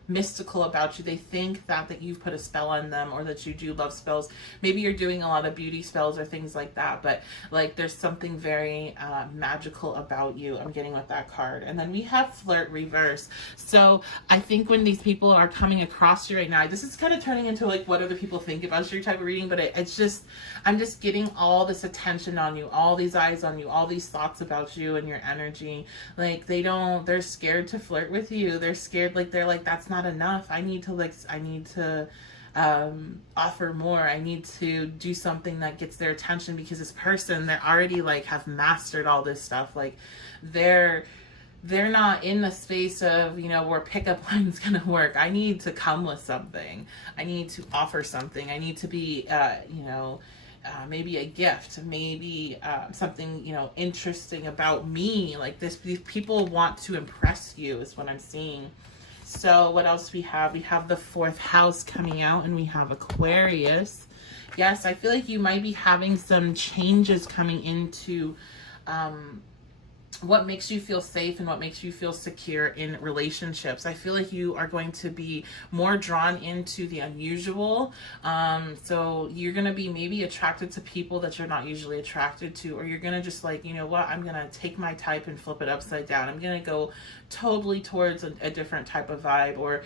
mystical about you. They think that you've put a spell on them, or that you do love spells. Maybe you're doing a lot of beauty spells or things like that, but like there's something very magical about you. I'm getting with that card. And then we have flirt reverse. So I think when these people are coming across you right now, this is kind of turning into like what other people think about your type of reading, but it's just, I'm just getting all this attention on you, all these eyes on you, all these thoughts about you and your energy. Like they're scared to flirt with you. They're scared, like they're like, that's not enough. I need to offer more. I need to do something that gets their attention, because this person, they're already like have mastered all this stuff. Like they're not in the space of, you know, where pickup line's gonna work. I need to come with something. I need to offer something. I need to be, maybe a gift, maybe something, you know, interesting about me. Like these people want to impress you is what I'm seeing. So what else we have? We have the fourth house coming out, and we have Aquarius. Yes, I feel like you might be having some changes coming into what makes you feel safe and what makes you feel secure in relationships. I feel like you are going to be more drawn into the unusual. So you're going to be maybe attracted to people that you're not usually attracted to, or you're going to just like, you know what, I'm going to take my type and flip it upside down. I'm going to go totally towards a different type of vibe. Or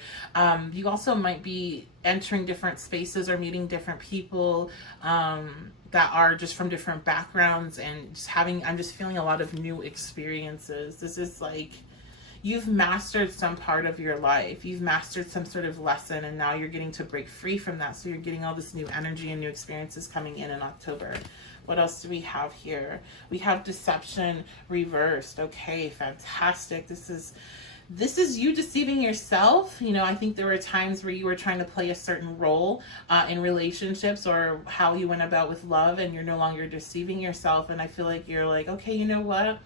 you also might be entering different spaces or meeting different people that are just from different backgrounds, and just I'm just feeling a lot of new experiences. This is like, you've mastered some part of your life. You've mastered some sort of lesson, and now you're getting to break free from that. So you're getting all this new energy and new experiences coming in October. What else do we have here? We have deception reversed. Okay, fantastic. This is you deceiving yourself. You know, I think there were times where you were trying to play a certain role in relationships, or how you went about with love, and you're no longer deceiving yourself. And I feel like you're like, okay, you know what?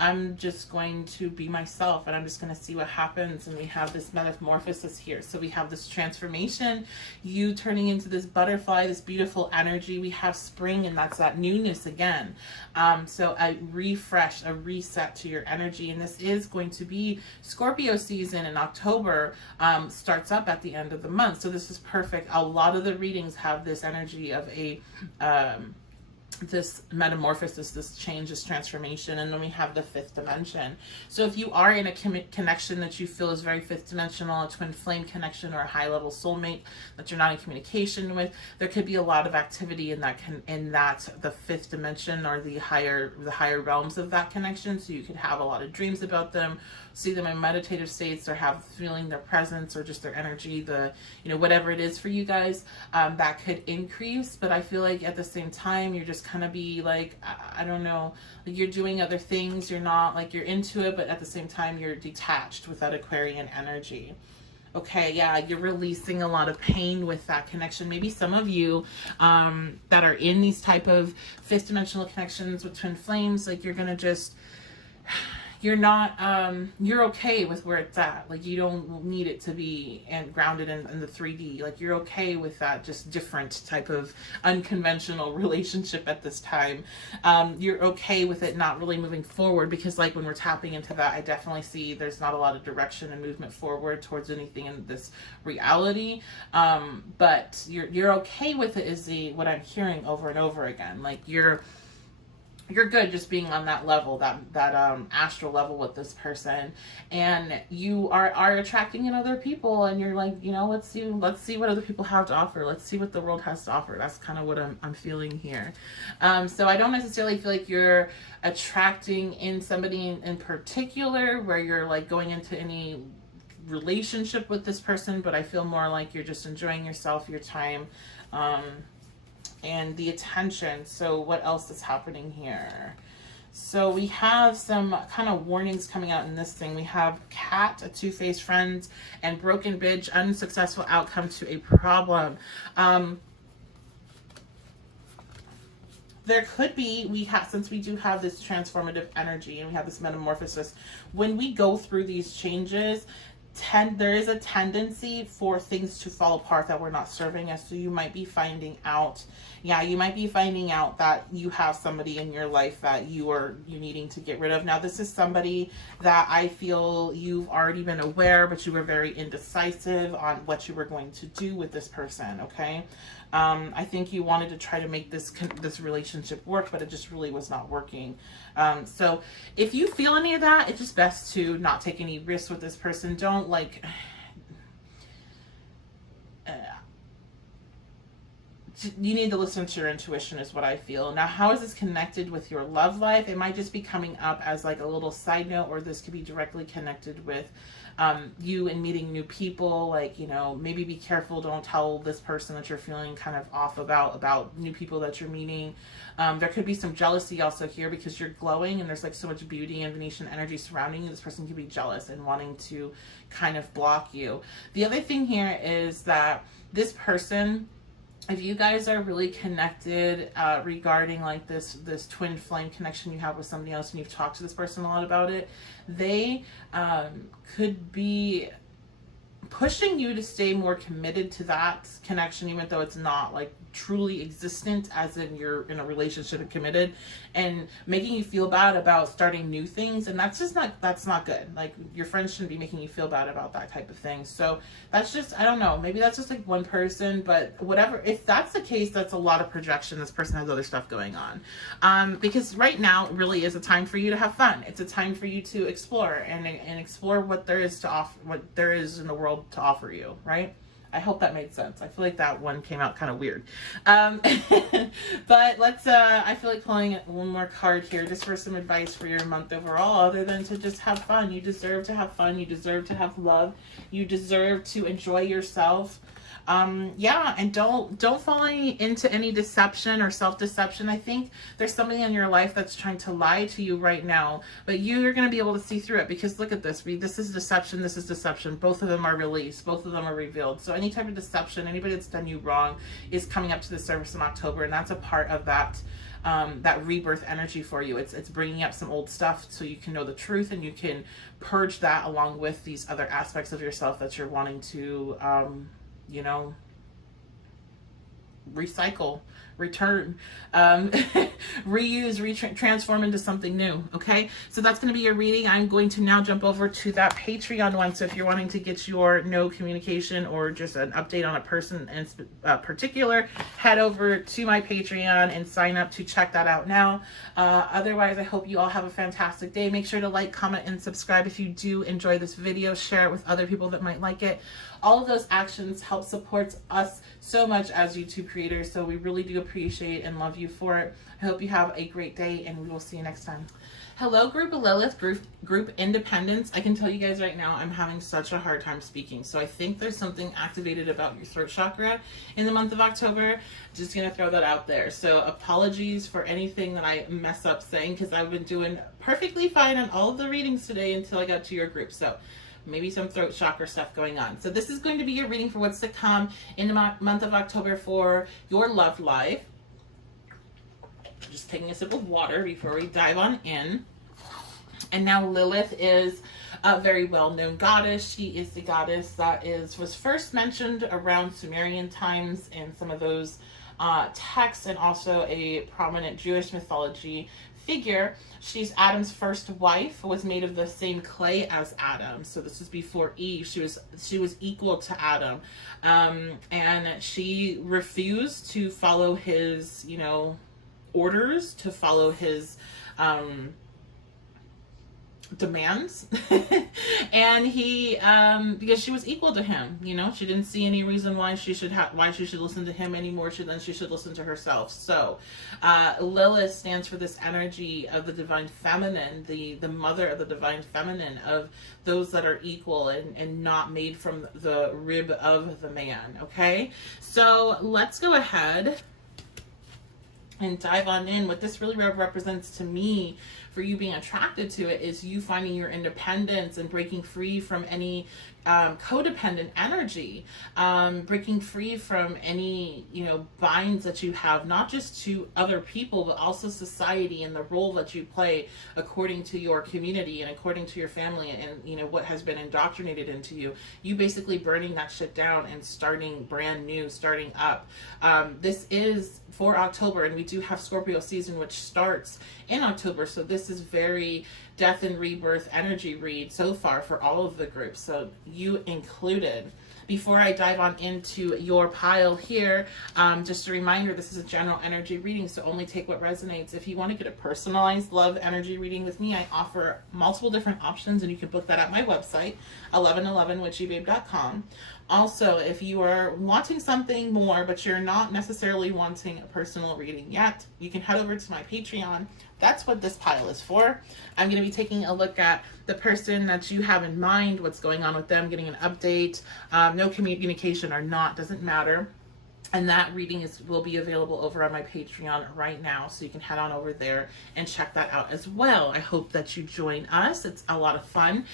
I'm just going to be myself, and I'm just going to see what happens. And we have this metamorphosis here. So we have this transformation, you turning into this butterfly, this beautiful energy. We have spring, and that's that newness again. So a refresh, a reset to your energy. And this is going to be Scorpio season in October, starts up at the end of the month. So this is perfect. A lot of the readings have this energy of this metamorphosis, this change, this transformation. And then we have the fifth dimension. So if you are in a connection that you feel is very fifth dimensional, a twin flame connection, or a high level soulmate that you're not in communication with, there could be a lot of activity in that the fifth dimension, or the higher realms of that connection. So you could have a lot of dreams about them, see them in meditative states, or have feeling their presence, or just their energy, whatever it is for you guys, that could increase. But I feel like at the same time, you're just kind of be like, I don't know, like you're doing other things. You're not like, you're into it, but at the same time, you're detached with that Aquarian energy. Okay, yeah, you're releasing a lot of pain with that connection. Maybe some of you that are in these type of fifth dimensional connections with twin flames, like you're gonna just, you're not, you're okay with where it's at. Like you don't need it to be and grounded in the 3D. Like you're okay with that just different type of unconventional relationship at this time. You're okay with it not really moving forward, because like when we're tapping into that, I definitely see there's not a lot of direction and movement forward towards anything in this reality. But you're okay with it is what I'm hearing over and over again. Like you're good just being on that level, that astral level with this person, and you are attracting in other people, and you're like, let's see what other people have to offer. Let's see what the world has to offer. That's kind of what I'm feeling here. So I don't necessarily feel like you're attracting in somebody in particular where you're like going into any relationship with this person, but I feel more like you're just enjoying yourself, your time, and the attention. So what else is happening here? So we have some kind of warnings coming out in this thing. We have cat, a two-faced friend, and broken bridge, unsuccessful outcome to a problem. There could be, since we do have this transformative energy and we have this metamorphosis, when we go through these changes, there is a tendency for things to fall apart that were not serving us. So you might be finding out, you might be finding out that you have somebody in your life that you needing to get rid of. Now, this is somebody that I feel you've already been aware, but you were very indecisive on what you were going to do with this person. Okay. I think you wanted to try to make this relationship work, but it just really was not working. So if you feel any of that, it's just best to not take any risks with this person. Don't you need to listen to your intuition is what I feel. Now, how is this connected with your love life? It might just be coming up as like a little side note, or this could be directly connected with you and meeting new people. Like, maybe be careful. Don't tell this person that you're feeling kind of off about new people that you're meeting. There could be some jealousy also here because you're glowing and there's like so much beauty and Venetian energy surrounding you. This person could be jealous and wanting to kind of block you. The other thing here is that this person, if you guys are really connected regarding like this twin flame connection you have with somebody else, and you've talked to this person a lot about it, they could be pushing you to stay more committed to that connection, even though it's not like truly existent, as in you're in a relationship and committed, and making you feel bad about starting new things. And that's not good. Like, your friends shouldn't be making you feel bad about that type of thing. So that's just, I don't know, maybe that's just like one person, but whatever. If that's the case, that's a lot of projection. This person has other stuff going on. Because right now really is a time for you to have fun. It's a time for you to explore and explore what there is to offer, what there is in the world to offer you, right? I hope that made sense. I feel like that one came out kind of weird. But let's, I feel like pulling one more card here just for some advice for your month overall, other than to just have fun. You deserve to have fun. You deserve to have love. You deserve to enjoy yourself. And don't fall into any deception or self-deception. I think there's somebody in your life that's trying to lie to you right now, but you're going to be able to see through it, because look at this. This is deception. This is deception. Both of them are released. Both of them are revealed. So any type of deception, anybody that's done you wrong, is coming up to the surface in October. And that's a part of that rebirth energy for you. It's bringing up some old stuff so you can know the truth, and you can purge that along with these other aspects of yourself that you're wanting to, recycle, return, reuse, transform into something new. Okay, so that's going to be your reading. I'm going to now jump over to that Patreon one. So if you're wanting to get your no communication or just an update on a person in particular, head over to my Patreon and sign up to check that out now. Otherwise, I hope you all have a fantastic day. Make sure to like, comment, and subscribe if you do enjoy this video. Share it with other people that might like it. All of those actions help support us so much as YouTube creators, so we really do appreciate and love you for it. I hope you have a great day, and we will see you next time. Hello, group of Lilith, group Independence. I can tell you guys right now, I'm having such a hard time speaking, so I think there's something activated about your throat chakra in the month of October. Just gonna throw that out there. So apologies for anything that I mess up saying, because I've been doing perfectly fine on all of the readings today until I got to your group. So maybe some throat chakra stuff going on. So this is going to be your reading for what's to come in the month of October for your love life. Just taking a sip of water before we dive on in. And now Lilith is a very well-known goddess. She is the goddess that was first mentioned around Sumerian times in some of those texts, and also a prominent Jewish mythology figure. She's Adam's first wife, was made of the same clay as Adam. So this was before Eve. She was equal to Adam. And she refused to follow his, orders, to follow his demands. And he because she was equal to him, she didn't see any reason why she should listen to him anymore. She should listen to herself. So Lilith stands for this energy of the divine feminine, the mother of the divine feminine, of those that are equal and not made from the rib of the man. Okay, so let's go ahead and dive on in. What this really represents to me, for you being attracted to it, is you finding your independence and breaking free from any codependent energy, breaking free from any, binds that you have, not just to other people, but also society and the role that you play according to your community and according to your family and, what has been indoctrinated into you. You basically burning that shit down and starting brand new, starting up. This is for October, and we do have Scorpio season, which starts in October. So this is very death and rebirth energy read so far for all of the groups, so you included. Before I dive on into your pile here, just a reminder, this is a general energy reading, so only take what resonates. If you want to get a personalized love energy reading with me, I offer multiple different options, and you can book that at my website, 1111witchybabe.com. Also, if you are wanting something more, but you're not necessarily wanting a personal reading yet, you can head over to my Patreon. That's what this pile is for. I'm going to be taking a look at the person that you have in mind, what's going on with them, getting an update, no communication or not, doesn't matter. And that reading will be available over on my Patreon right now, so you can head on over there and check that out as well. I hope that you join us. It's a lot of fun.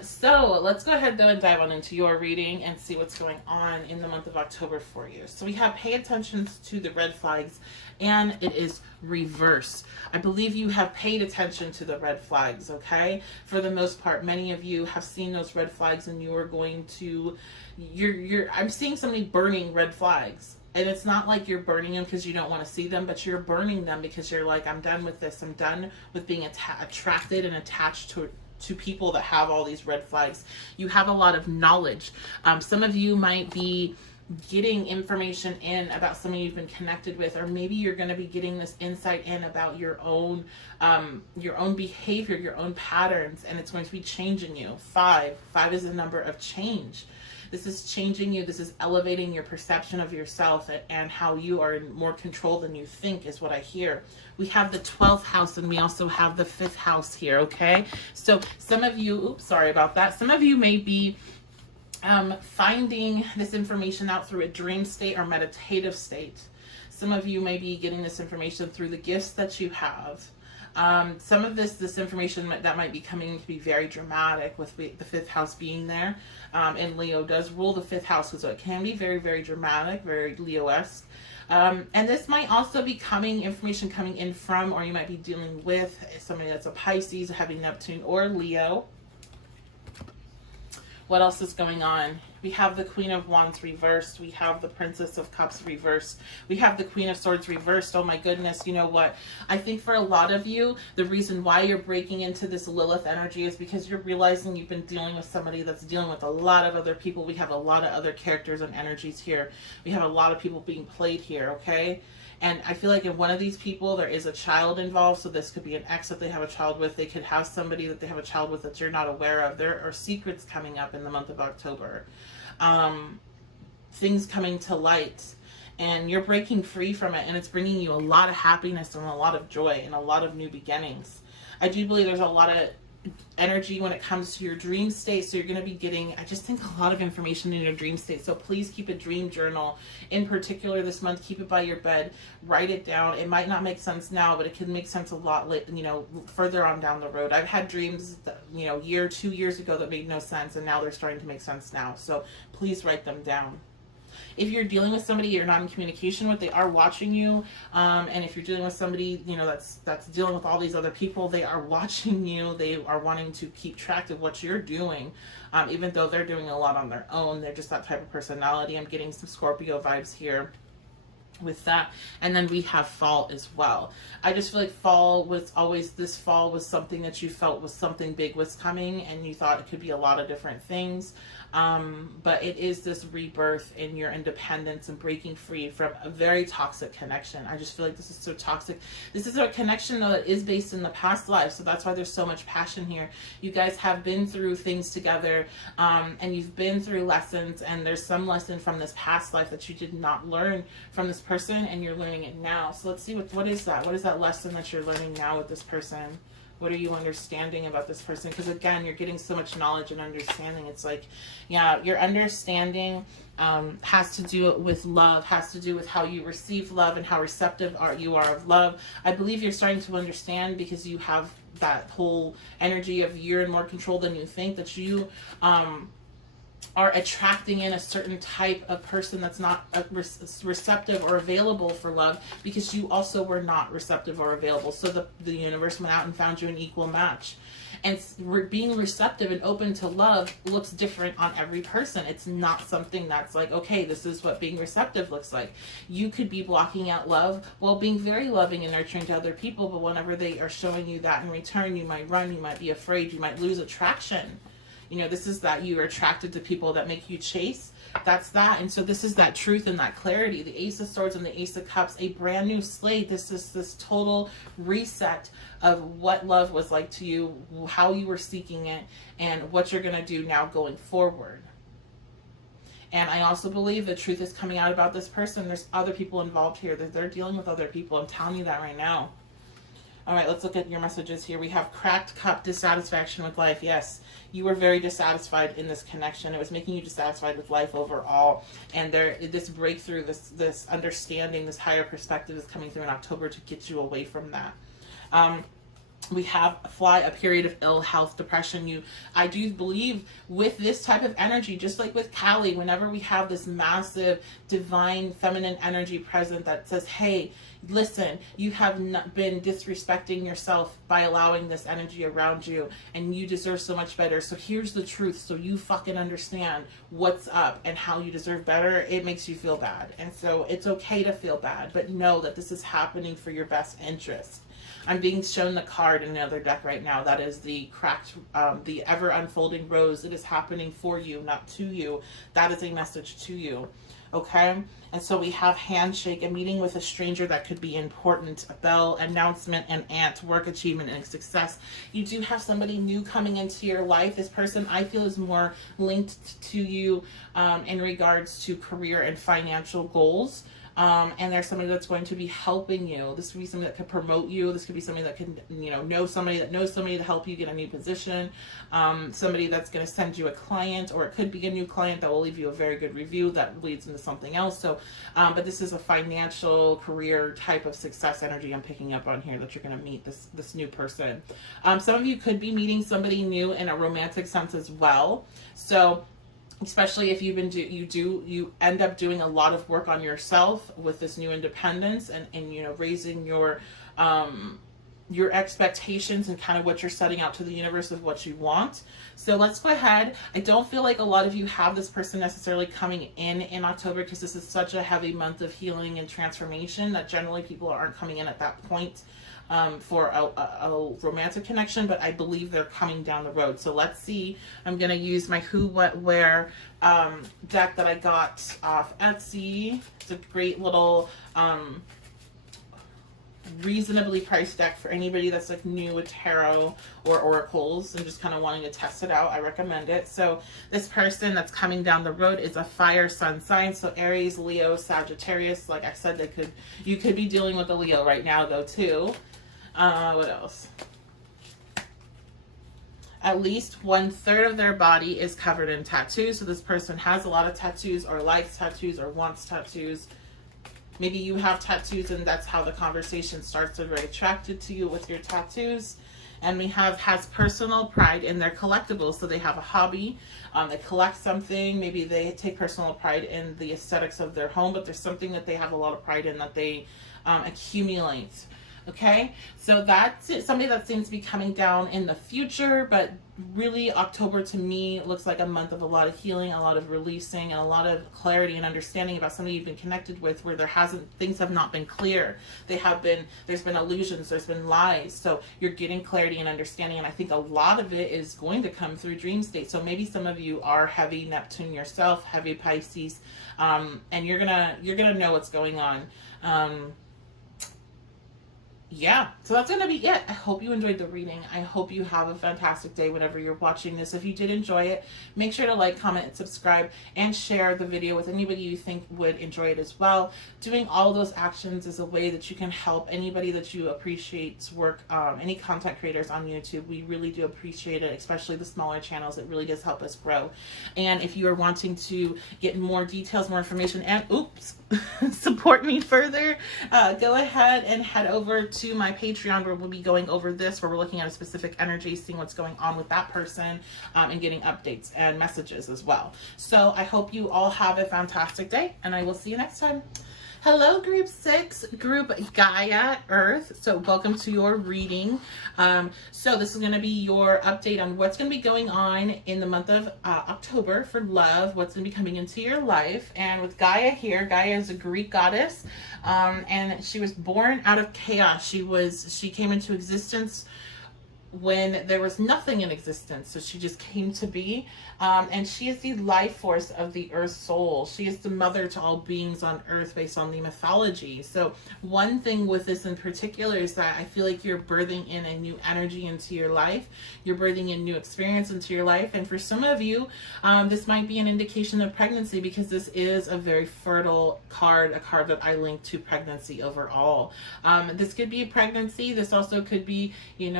So let's go ahead though and dive on into your reading and see what's going on in the month of October for you. So we have pay attention to the red flags, and it is reverse. I believe you have paid attention to the red flags, okay? For the most part, many of you have seen those red flags, and you are going to I'm seeing somebody burning red flags, and it's not like you're burning them because you don't want to see them, but you're burning them because you're like, I'm done with this. I'm done with being attracted and attached to people that have all these red flags. You have a lot of knowledge. Some of you might be getting information in about somebody you've been connected with, or maybe you're going to be getting this insight in about your own behavior, your own patterns, and it's going to be changing you. 5 is a number of change. This is changing you. This is elevating your perception of yourself and how you are in more control than you think, is what I hear. We have the 12th house, and we also have the 5th house here, okay? So some of you, sorry about that. Some of you may be finding this information out through a dream state or meditative state. Some of you may be getting this information through the gifts that you have. Some of this information that might be coming to be very dramatic, with the 5th house being there, and Leo does rule the 5th house, so it can be very, very dramatic, very Leo-esque. And this might also be information coming in from, or you might be dealing with somebody that's a Pisces, a heavy Neptune, or Leo. What else is going on? We have the Queen of Wands reversed. We have the Princess of Cups reversed. We have the Queen of Swords reversed. Oh my goodness, you know what? I think for a lot of you, the reason why you're breaking into this Lilith energy is because you're realizing you've been dealing with somebody that's dealing with a lot of other people. We have a lot of other characters and energies here. We have a lot of people being played here, okay? And I feel like in one of these people, there is a child involved. So this could be an ex that they have a child with. They could have somebody that they have a child with that you're not aware of. There are secrets coming up in the month of October. Things coming to light. And you're breaking free from it. And it's bringing you a lot of happiness and a lot of joy and a lot of new beginnings. I do believe there's a lot of energy when it comes to your dream state, so you're going to be getting, I just think, a lot of information in your dream state. So please keep a dream journal in particular this month. Keep it by your bed, write it down. It might not make sense now, but it can make sense a lot further on down the road. I've had dreams that, 2 years ago that made no sense, and now they're starting to make sense now. So please write them down. If you're dealing with somebody you're not in communication with, they are watching you. And if you're dealing with somebody, that's dealing with all these other people, they are watching you. They are wanting to keep track of what you're doing, even though they're doing a lot on their own. They're just that type of personality. I'm getting some Scorpio vibes here with that. And then we have fall as well. I just feel like fall was something that you felt was something big was coming, and you thought it could be a lot of different things. But it is this rebirth in your independence and breaking free from a very toxic connection. I just feel like this is so toxic. This is a connection that is based in the past life, so that's why there's so much passion here. You guys have been through things together, and you've been through lessons, and there's some lesson from this past life that you did not learn from this person, and you're learning it now. So let's see, what is that? What is that lesson that you're learning now with this person? What are you understanding about this person? Because again, you're getting so much knowledge and understanding. It's like, yeah, your understanding has to do with love, has to do with how you receive love and how receptive you are of love. I believe you're starting to understand because you have that whole energy of you're in more control than you think, that you are attracting in a certain type of person that's not receptive or available for love, because you also were not receptive or available. So the universe went out and found you an equal match. And being receptive and open to love looks different on every person. It's not something that's like, okay, this is what being receptive looks like. You could be blocking out love while being very loving and nurturing to other people, but whenever they are showing you that in return, you might run, you might be afraid, you might lose attraction. You know, this is that you are attracted to people that make you chase. That's that. And so this is that truth and that clarity. The Ace of Swords and the Ace of Cups, a brand new slate. This is this total reset of what love was like to you, how you were seeking it, and what you're going to do now going forward. And I also believe the truth is coming out about this person. There's other people involved here. They're dealing with other people. I'm telling you that right now. All right, let's look at your messages here. We have cracked cup, dissatisfaction with life. Yes, you were very dissatisfied in this connection. It was making you dissatisfied with life overall. And this breakthrough, this understanding, this higher perspective is coming through in October to get you away from that. We have a period of ill health, depression. I do believe with this type of energy, just like with Kali, whenever we have this massive divine feminine energy present that says, hey, listen, you have not been disrespecting yourself by allowing this energy around you, and you deserve so much better. So here's the truth, so you fucking understand what's up and how you deserve better. It makes you feel bad. And so it's okay to feel bad, but know that this is happening for your best interest. I'm being shown the card in another deck right now. That is the cracked, the ever unfolding rose. It is happening for you, not to you. That is a message to you. Okay? And so we have handshake, a meeting with a stranger that could be important, a bell, announcement, an aunt, work achievement, and success. You do have somebody new coming into your life. This person, I feel, is more linked to you in regards to career and financial goals. And there's somebody that's going to be helping you. This could be somebody that could promote you. This could be somebody that can, know somebody that knows somebody to help you get a new position. Somebody that's going to send you a client, or it could be a new client that will leave you a very good review that leads into something else. So, but this is a financial career type of success energy I'm picking up on here, that you're going to meet this new person. Some of you could be meeting somebody new in a romantic sense as well. So, especially if you end up doing a lot of work on yourself with this new independence and raising your expectations and kind of what you're setting out to the universe of what you want. So let's go ahead. I don't feel like a lot of you have this person necessarily coming in October, because this is such a heavy month of healing and transformation that generally people aren't coming in at that point for a romantic connection, but I believe they're coming down the road. So let's see. I'm going to use my Who, What, Where deck that I got off Etsy. It's a great little reasonably priced deck for anybody that's like new with tarot or oracles and just kind of wanting to test it out. I recommend it. So this person that's coming down the road is a fire sun sign. So Aries, Leo, Sagittarius. Like I said, you could be dealing with a Leo right now though too. What else? At least 1/3 of their body is covered in tattoos. So this person has a lot of tattoos, or likes tattoos, or wants tattoos. Maybe you have tattoos and that's how the conversation starts. They're very attracted to you with your tattoos. And we has personal pride in their collectibles. So they have a hobby. They collect something. Maybe they take personal pride in the aesthetics of their home, but there's something that they have a lot of pride in that they accumulate. Okay, so that's it. Somebody that seems to be coming down in the future, but really October to me looks like a month of a lot of healing, a lot of releasing, and a lot of clarity and understanding about somebody you've been connected with, where things have not been clear. There's been illusions, there's been lies. So you're getting clarity and understanding, and I think a lot of it is going to come through dream state. So maybe some of you are heavy Neptune yourself, heavy Pisces, and you're gonna know what's going on. Yeah, so that's going to be it. I hope you enjoyed the reading. I hope you have a fantastic day whenever you're watching this. If you did enjoy it, make sure to like, comment, and subscribe, and share the video with anybody you think would enjoy it as well. Doing all those actions is a way that you can help anybody that you appreciate's work, any content creators on YouTube. We really do appreciate it, especially the smaller channels. It really does help us grow. And if you are wanting to get more details, more information, and support me further, go ahead and head over to my Patreon, where we'll be going over this, where we're looking at a specific energy, seeing what's going on with that person, and getting updates and messages as well. So I hope you all have a fantastic day, and I will see you next time. Hello, Group 6, Group Gaia Earth. So welcome to your reading. So this is going to be your update on what's going to be going on in the month of October for love, what's going to be coming into your life. And with Gaia here, Gaia is a Greek goddess, and she was born out of chaos. She came into existence when there was nothing in existence. So she just came to be, and she is the life force of the earth soul. She is the mother to all beings on earth based on the mythology. So one thing with this in particular is that I feel like you're birthing in a new energy into your life. You're birthing in new experience into your life. And for some of you, this might be an indication of pregnancy, because this is a very fertile card, a card that I link to pregnancy overall. This could be a pregnancy. This also could be,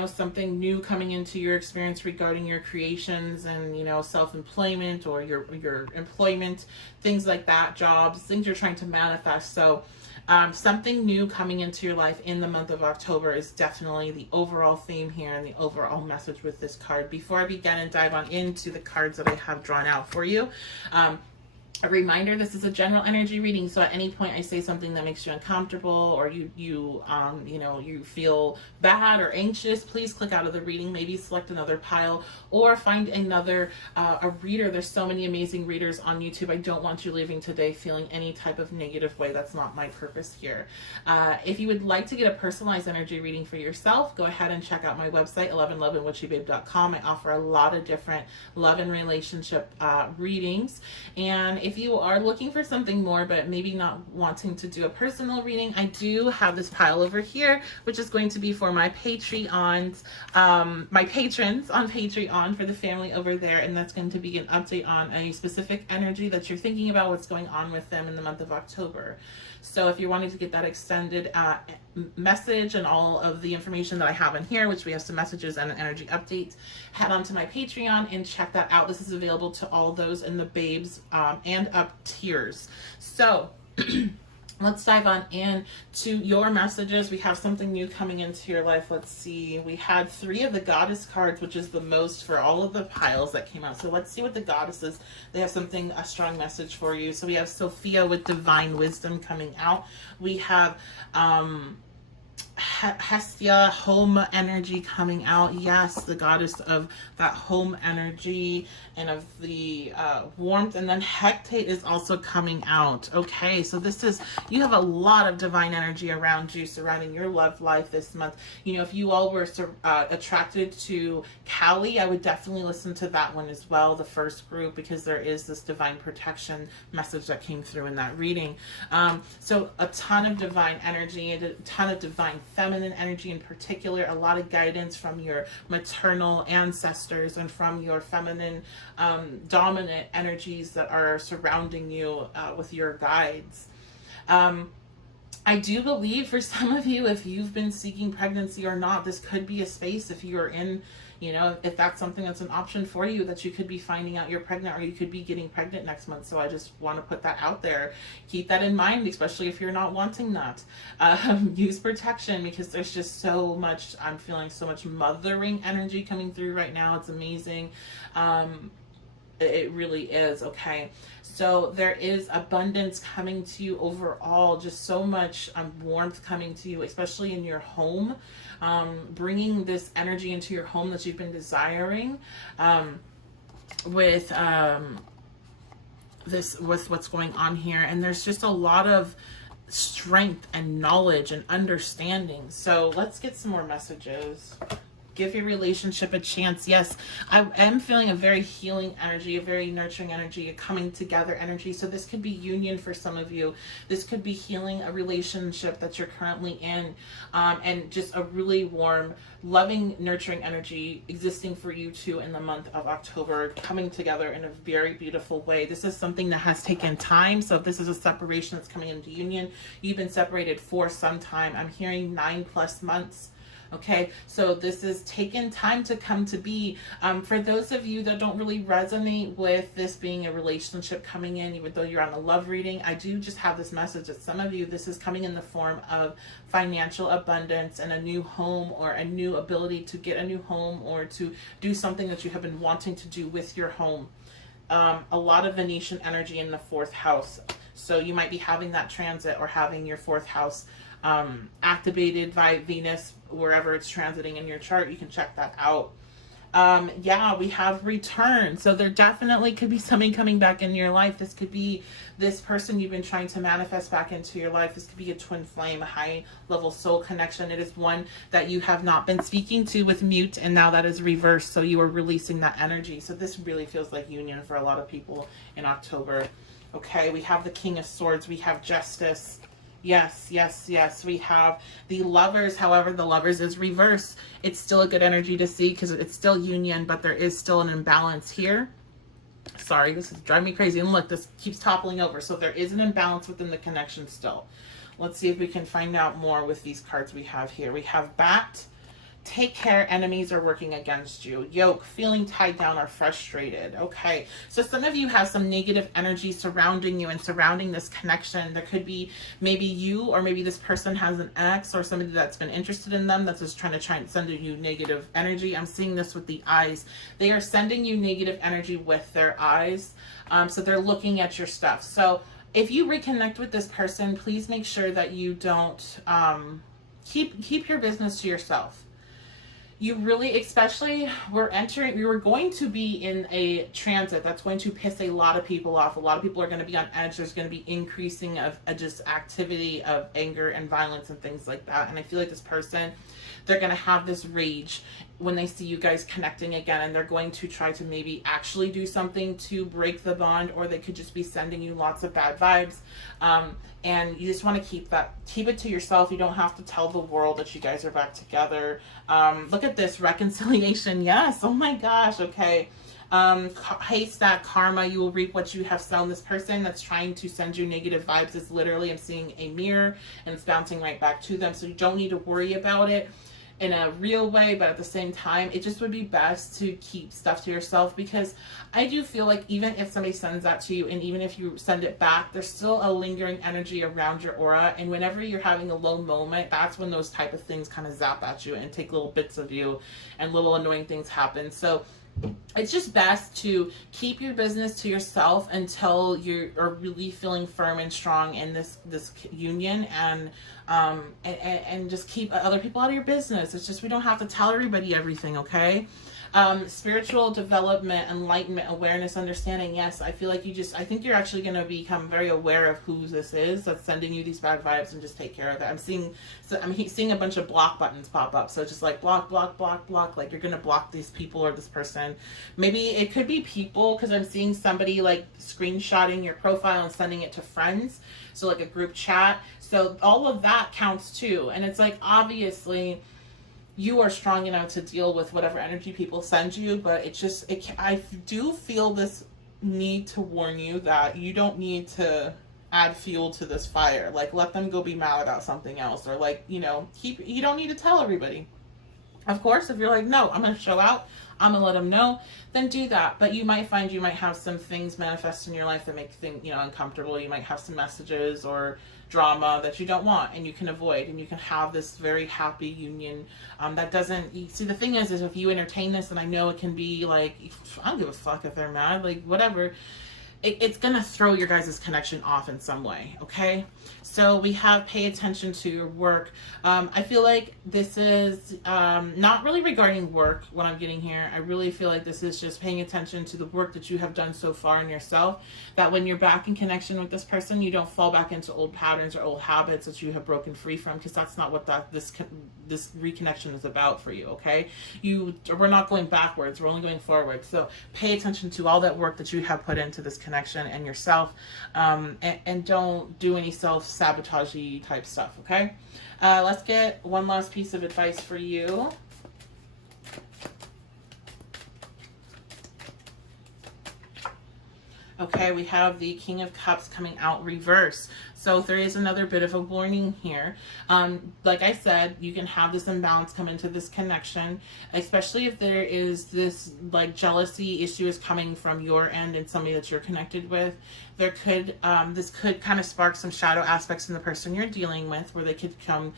something new coming into your experience regarding your creations and, self-employment or your employment, things like that, jobs, things you're trying to manifest. So something new coming into your life in the month of October is definitely the overall theme here and the overall message with this card. Before I begin and dive on into the cards that I have drawn out for you, a reminder, this is a general energy reading, so at any point I say something that makes you uncomfortable, or you feel bad or anxious, please click out of the reading, maybe select another pile, or find another a reader. There's so many amazing readers on YouTube. I don't want you leaving today feeling any type of negative way. That's not my purpose here. If you would like to get a personalized energy reading for yourself, go ahead and check out my website, 11loveandwitchybabe.com. I offer a lot of different love and relationship readings, and if you are looking for something more but maybe not wanting to do a personal reading, I do have this pile over here, which is going to be for my Patreons, my patrons on Patreon, for the family over there, and that's going to be an update on a specific energy that you're thinking about, what's going on with them in the month of October. So if you're wanting to get that extended message and all of the information that I have in here, which we have some messages and an energy update, head on to my Patreon and check that out. This is available to all those in the babes and up tiers. So let's dive on in to your messages. We have something new coming into your life. Let's see. We had 3 of the goddess cards, which is the most for all of the piles that came out. So let's see what the goddesses, they have a strong message for you. So we have Sophia with divine wisdom coming out. We have Hestia, home energy coming out. Yes, the goddess of that home energy and of the warmth. And then Hecate is also coming out. Okay, so this is, you have a lot of divine energy around you, surrounding your love life this month. If you all were attracted to Kali, I would definitely listen to that one as well, the first group, because there is this divine protection message that came through in that reading. So a ton of divine energy, a ton of divine feminine energy in particular, a lot of guidance from your maternal ancestors and from your feminine dominant energies that are surrounding you with your guides. I do believe for some of you, if you've been seeking pregnancy or not, this could be a space, if you're in, if that's something that's an option for you, that you could be finding out you're pregnant, or you could be getting pregnant next month. So I just want to put that out there. Keep that in mind, especially if you're not wanting that. Use protection, because there's just so much, I'm feeling so much mothering energy coming through right now. It's amazing. It really is. Okay. So there is abundance coming to you overall, just so much warmth coming to you, especially in your home, bringing this energy into your home that you've been desiring, with what's going on here. And there's just a lot of strength and knowledge and understanding. So let's get some more messages. Give your relationship a chance. Yes, I am feeling a very healing energy, a very nurturing energy, a coming together energy. So this could be union for some of you. This could be healing a relationship that you're currently in, and just a really warm, loving, nurturing energy existing for you too in the month of October, coming together in a very beautiful way. This is something that has taken time. So if this is a separation that's coming into union, you've been separated for some time. I'm hearing 9+ months. Okay, so this is taking time to come to be. For those of you that don't really resonate with this being a relationship coming in, even though you're on a love reading, I do just have this message that some of you, this is coming in the form of financial abundance and a new home, or a new ability to get a new home, or to do something that you have been wanting to do with your home. A lot of Venetian energy in the 4th house. So you might be having that transit, or having your 4th house activated by Venus, wherever it's transiting in your chart. You can check that out. Yeah, we have return. So there definitely could be something coming back in your life. This could be this person you've been trying to manifest back into your life. This could be a twin flame, a high level soul connection. It is one that you have not been speaking to with mute, and now that is reversed. So you are releasing that energy. So this really feels like union for a lot of people in October. Okay, we have the King of Swords. We have Justice. Yes, yes, yes. We have the Lovers. However, the Lovers is reverse. It's still a good energy to see because it's still union, but there is still an imbalance here. Sorry, this is driving me crazy. And look, this keeps toppling over. So there is an imbalance within the connection still. Let's see if we can find out more with these cards we have here. We have Bat. Take care, enemies are working against you. Yoke, feeling tied down or frustrated. Okay, so some of you have some negative energy surrounding you and surrounding this connection. There could be maybe you, or maybe this person has an ex, or somebody that's been interested in them that's just trying to send you negative energy. I'm seeing this with the eyes. They are sending you negative energy with their eyes. So they're looking at your stuff. So if you reconnect with this person, please make sure that you don't keep your business to yourself. You really, especially, we were going to be in a transit that's going to piss a lot of people off. A lot of people are going to be on edge. There's going to be increasing of just activity of anger and violence and things like that. And I feel like this person, they're going to have this rage when they see you guys connecting again, and they're going to try to maybe actually do something to break the bond, or they could just be sending you lots of bad vibes. And you just want to keep it to yourself. You don't have to tell the world that you guys are back together. Look at this reconciliation. Yes. Oh my gosh. Okay. Haystack karma. You will reap what you have sown. This person that's trying to send you negative vibes is literally, I'm seeing a mirror, and it's bouncing right back to them. So you don't need to worry about it in a real way, but at the same time, it just would be best to keep stuff to yourself, because I do feel like even if somebody sends that to you, and even if you send it back, there's still a lingering energy around your aura, and whenever you're having a low moment, that's when those type of things kind of zap at you and take little bits of you, and little annoying things happen. So it's just best to keep your business to yourself until you are really feeling firm and strong in this union, and just keep other people out of your business. It's just, we don't have to tell everybody everything, okay? Spiritual development, enlightenment, awareness, understanding. Yes, I feel like I think you're actually going to become very aware of who this is that's sending you these bad vibes, and just take care of that. I'm seeing a bunch of block buttons pop up. So just like block, block, block, block, like you're going to block these people or this person. Maybe it could be people, because I'm seeing somebody like screenshotting your profile and sending it to friends. So like a group chat. So all of that counts too. And it's like, obviously, you are strong enough to deal with whatever energy people send you, but I do feel this need to warn you that you don't need to add fuel to this fire. Like, let them go be mad about something else, or like, you don't need to tell everybody. Of course, if you're like, no, I'm going to show out, I'm going to let them know, then do that. But you might find you might have some things manifest in your life that make things, uncomfortable. You might have some messages or drama that you don't want, and you can avoid, and you can have this very happy union that doesn't, see, the thing is if you entertain this, and I know it can be like, I don't give a fuck if they're mad, like whatever, it's going to throw your guys' connection off in some way, okay? So we have pay attention to your work. I feel like this is not really regarding work, what I'm getting here. I really feel like this is just paying attention to the work that you have done so far in yourself, that when you're back in connection with this person, you don't fall back into old patterns or old habits that you have broken free from, because that's not what this reconnection is about for you, okay? We're not going backwards, we're only going forward. So pay attention to all that work that you have put into this connection and yourself, and don't do any self-sabotage-y type stuff, okay? Let's get one last piece of advice for you. Okay, we have the King of Cups coming out reverse. So there is another bit of a warning here. Like I said, you can have this imbalance come into this connection, especially if there is this like jealousy issue is coming from your end and somebody that you're connected with. There could, this could kind of spark some shadow aspects in the person you're dealing with, where they could come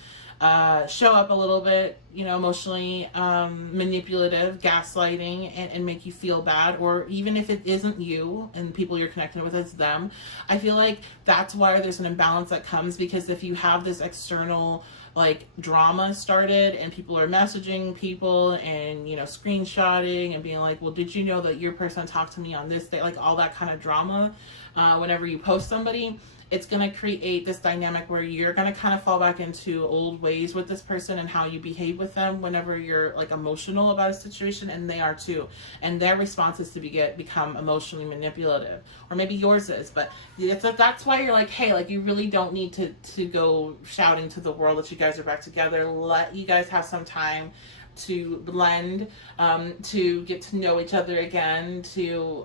show up a little bit, you know, emotionally manipulative, gaslighting, and make you feel bad. Or even if it isn't you and people you're connected with, it's them. I feel like that's why there's an imbalance that comes, because if you have this external like drama started and people are messaging people and, you know, screenshotting and being like, well, did you know that your person talked to me on this day, like all that kind of drama, whenever you post somebody, it's going to create this dynamic where you're going to kind of fall back into old ways with this person and how you behave with them whenever you're like emotional about a situation, and they are too. And their response is to become emotionally manipulative, or maybe yours is. But that's why you're like, hey, like you really don't need to go shouting to the world that you guys are back together. Let you guys have some time to blend, to get to know each other again, to,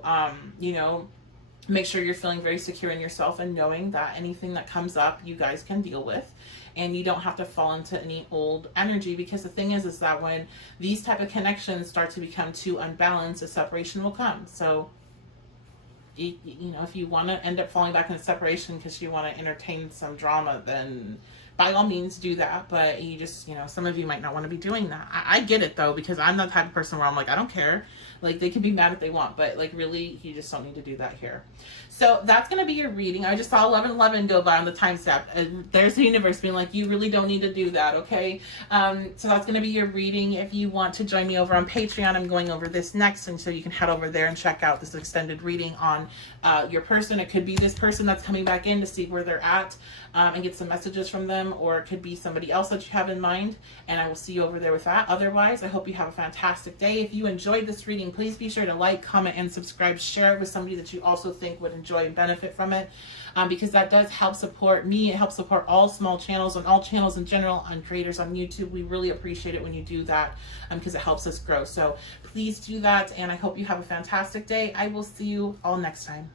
you know, make sure you're feeling very secure in yourself and knowing that anything that comes up, you guys can deal with, and you don't have to fall into any old energy. Because the thing is that when these type of connections start to become too unbalanced, a separation will come. So, you know, if you want to end up falling back into separation because you want to entertain some drama, then by all means do that. But you just, you know, some of you might not want to be doing that. I get it though, because I'm the type of person where I'm like, I don't care. Like, they can be mad if they want, but like really, you just don't need to do that here. So that's going to be your reading. I just saw 11:11 go by on the time step. There's the universe being like, you really don't need to do that, okay? So that's going to be your reading. If you want to join me over on Patreon, I'm going over this next, and so you can head over there and check out this extended reading on your person. It could be this person that's coming back in to see where they're at, and get some messages from them, or it could be somebody else that you have in mind, and I will see you over there with that. Otherwise, I hope you have a fantastic day. If you enjoyed this reading, please be sure to like, comment, and subscribe. Share it with somebody that you also think would enjoy and benefit from it, because that does help support me. It helps support all small channels and all channels in general, on creators on YouTube. We really appreciate it when you do that, because it helps us grow. So please do that, and I hope you have a fantastic day. I will see you all next time.